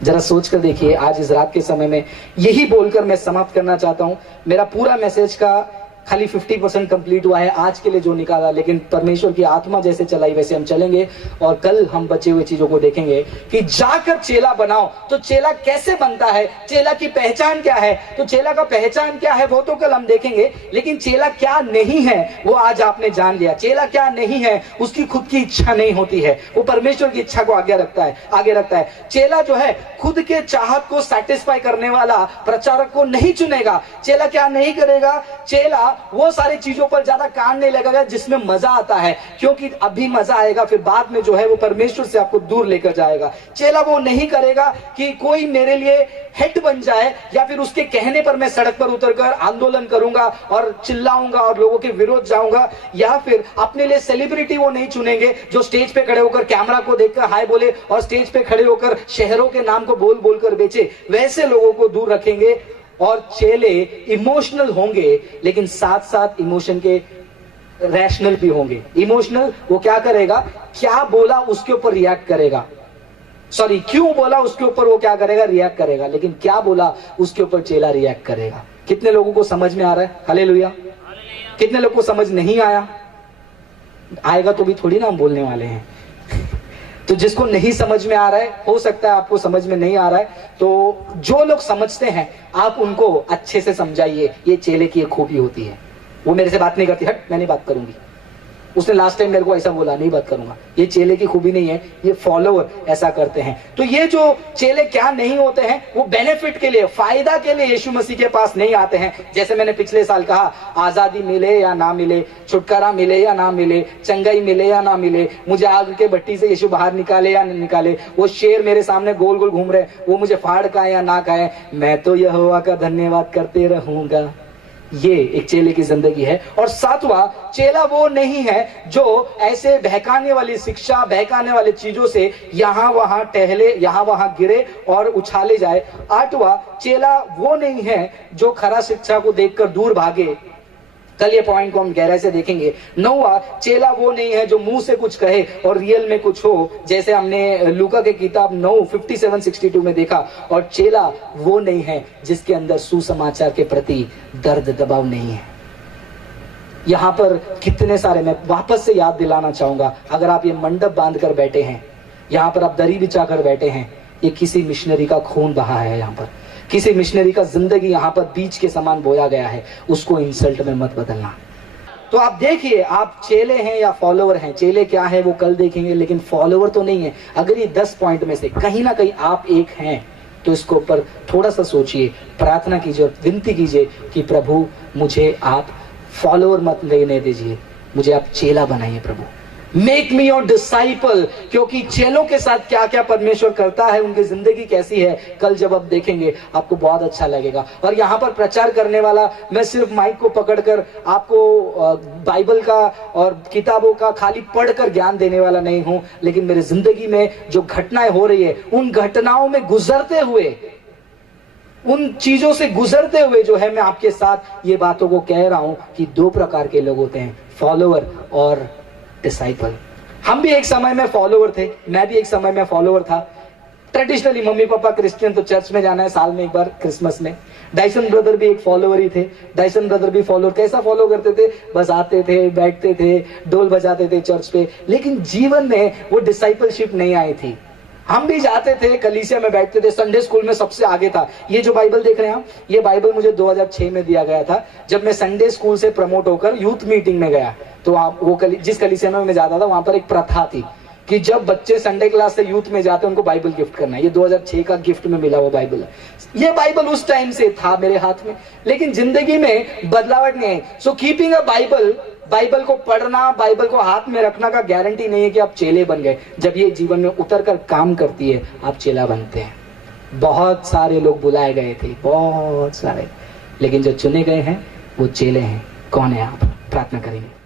जरा सोच कर देखिए, आज इस रात के समय में यही बोलकर मैं समाप्त करना चाहता हूं। मेरा पूरा मैसेज का खाली 50% कंप्लीट हुआ है आज के लिए जो निकाला, लेकिन परमेश्वर की आत्मा जैसे चलाई वैसे हम चलेंगे। और कल हम बचे हुए चीजों को देखेंगे कि जाकर चेला बनाओ। तो चेला कैसे बनता है, चेला की पहचान क्या है? तो चेला का पहचान क्या है वो तो कल हम देखेंगे, लेकिन चेला क्या नहीं है वो आज आपने जान लिया। चेला क्या नहीं है? उसकी खुद की इच्छा नहीं होती है, वो परमेश्वर की इच्छा को आगे रखता है। चेला जो है खुद के चाहत को सेटिस्फाई करने वाला प्रचारक को नहीं चुनेगा। चेला क्या नहीं करेगा? चेला वो सारी चीजों पर ज्यादा कान नहीं लगेगा जिसमें मजा आता है, क्योंकि अभी मजा आएगा, फिर बाद में जो है वो परमेश्वर से आपको दूर लेकर जाएगा। चेला वो नहीं करेगा कि कोई मेरे लिए हेड बन जाए, या फिर उसके कहने पर मैं सड़क पर उतरकर आंदोलन करूंगा और चिल्लाऊंगा और लोगों के विरोध जाऊंगा। या फिर अपने लिए सेलिब्रिटी वो नहीं चुनेंगे जो स्टेज पे खड़े होकर कैमरा को देखकर हाय बोले और स्टेज पे खड़े होकर शहरों के नाम को बोल बोलकर बेचे। वैसे लोगों को दूर रखेंगे। और चेले इमोशनल होंगे, लेकिन साथ साथ इमोशन के रैशनल भी होंगे। इमोशनल वो क्या करेगा? क्या बोला उसके ऊपर रिएक्ट करेगा, क्यों बोला उसके ऊपर वो क्या करेगा? रिएक्ट करेगा। लेकिन क्या बोला उसके ऊपर चेला रिएक्ट करेगा। कितने लोगों को समझ में आ रहा है? हालेलुया। कितने लोगों को समझ नहीं आया? आएगा तो भी थोड़ी ना हम बोलने वाले हैं। तो जिसको नहीं समझ में आ रहा है, हो सकता है आपको समझ में नहीं आ रहा है, तो जो लोग समझते हैं आप उनको अच्छे से समझाइए, ये चेले की एक खूबी होती है। वो मेरे से बात नहीं करती, हट मैं नहीं बात करूंगी, उसने लास्ट टाइम मेरे को ऐसा बोला, नहीं बात करूंगा। ये चेले की खूबी नहीं है, ये फॉलोअर ऐसा करते हैं। तो ये जो चेले क्या नहीं होते हैं, वो बेनिफिट के लिए, फायदा के लिए यीशु मसीह के पास नहीं आते हैं। जैसे मैंने पिछले साल कहा, आजादी मिले या ना मिले, छुटकारा मिले या ना मिले, चंगाई मिले या ना मिले, मुझे आग के भट्टी से यीशु बाहर निकाले या नहीं निकाले, वो शेर मेरे सामने गोल गोल घूम रहे, वो मुझे फाड़ खाए या ना खाए, मैं तो यहोवा का धन्यवाद करते रहूंगा। ये एक चेले की जिंदगी है। और सातवां, चेला वो नहीं है जो ऐसे बहकाने वाली शिक्षा, बहकाने वाली चीजों से यहां वहां टहले, यहां वहां गिरे और उछाले जाए। आठवां, चेला वो नहीं है जो खरा शिक्षा को देखकर दूर भागे। कल ये पॉइंट को हम गहराई से देखेंगे। नौवां, चेला वो नहीं है जो मुंह से कुछ कहे और रियल में कुछ हो, जैसे हमने लूका के किताब 9:57-62 में देखा। और चेला वो नहीं है जिसके अंदर सुसमाचार के प्रति दर्द दबाव नहीं है। यहां पर कितने सारे, मैं वापस से याद दिलाना चाहूंगा, अगर आप ये मंडप बांध कर बैठे हैं, यहां पर आप दरी बिछा कर बैठे हैं, ये किसी मिशनरी का खून बहा है। यहां पर किसी मिशनरी का जिंदगी यहां पर बीज के समान बोया गया है। उसको इंसल्ट में मत बदलना। तो आप देखिए, आप चेले हैं या फॉलोवर हैं। चेले क्या है वो कल देखेंगे, लेकिन फॉलोवर तो नहीं है। अगर ये 10 पॉइंट में से कहीं ना कहीं आप एक हैं तो इसके ऊपर थोड़ा सा सोचिए, प्रार्थना कीजिए और विनती कीजिए कि प्रभु मुझे आप फॉलोवर मत लेने दीजिए, मुझे आप चेला बनाइए प्रभु। Make me your disciple. क्योंकि चेलों के साथ क्या क्या परमेश्वर करता है, उनकी जिंदगी कैसी है, कल जब आप देखेंगे आपको बहुत अच्छा लगेगा। और यहाँ पर प्रचार करने वाला मैं सिर्फ माइक को पकड़कर आपको बाइबल का और किताबों का खाली पढ़कर ज्ञान देने वाला नहीं हूं, लेकिन मेरी जिंदगी में जो घटनाएं हो रही है, उन घटनाओं में गुजरते हुए, उन चीजों से गुजरते हुए जो है मैं आपके साथ ये बातों को कह रहा हूं कि 2 प्रकार के लोग होते हैं, फॉलोवर और डिसाइपल। हम भी एक समय में फॉलोवर थे, मैं भी एक समय में फॉलोवर था। ट्रेडिशनली मम्मी पापा क्रिश्चियन, तो चर्च में जाना है साल में एक बार क्रिसमस में। डाइसन ब्रदर भी एक फॉलोवर ही थे। डाइसन ब्रदर भी फॉलोवर। कैसा फॉलो करते थे, बस आते थे, बैठते थे, डोल बजाते थे चर्च पे, लेकिन जीवन में वो डिसाइपलशिप नहीं आई थी। हम भी जाते थे, कलीसिया में बैठते थे, संडे स्कूल में सबसे आगे था। ये जो बाइबल देख रहे हैं आप, ये बाइबल मुझे 2006 में दिया गया था, जब मैं संडे स्कूल से प्रमोट होकर यूथ मीटिंग में गया। तो आप वो जिस कलीसिया में मैं जाता था, वहां पर एक प्रथा थी कि जब बच्चे संडे क्लास से यूथ में जाते हैं उनको बाइबल गिफ्ट करना है। ये 2006 का गिफ्ट में मिला हुआ बाइबल है। ये बाइबल उस टाइम से था मेरे हाथ में, लेकिन जिंदगी में बदलावट नहीं है। So keeping a Bible, Bible को पढ़ना, बाइबल को हाथ में रखना का गारंटी नहीं है कि आप चेले बन गए। जब ये जीवन में उतर कर काम करती है, आप चेला बनते हैं। बहुत सारे लोग बुलाए गए थे, बहुत सारे, लेकिन जो चुने गए हैं वो चेले हैं। कौन है आप? प्रार्थना करेंगे।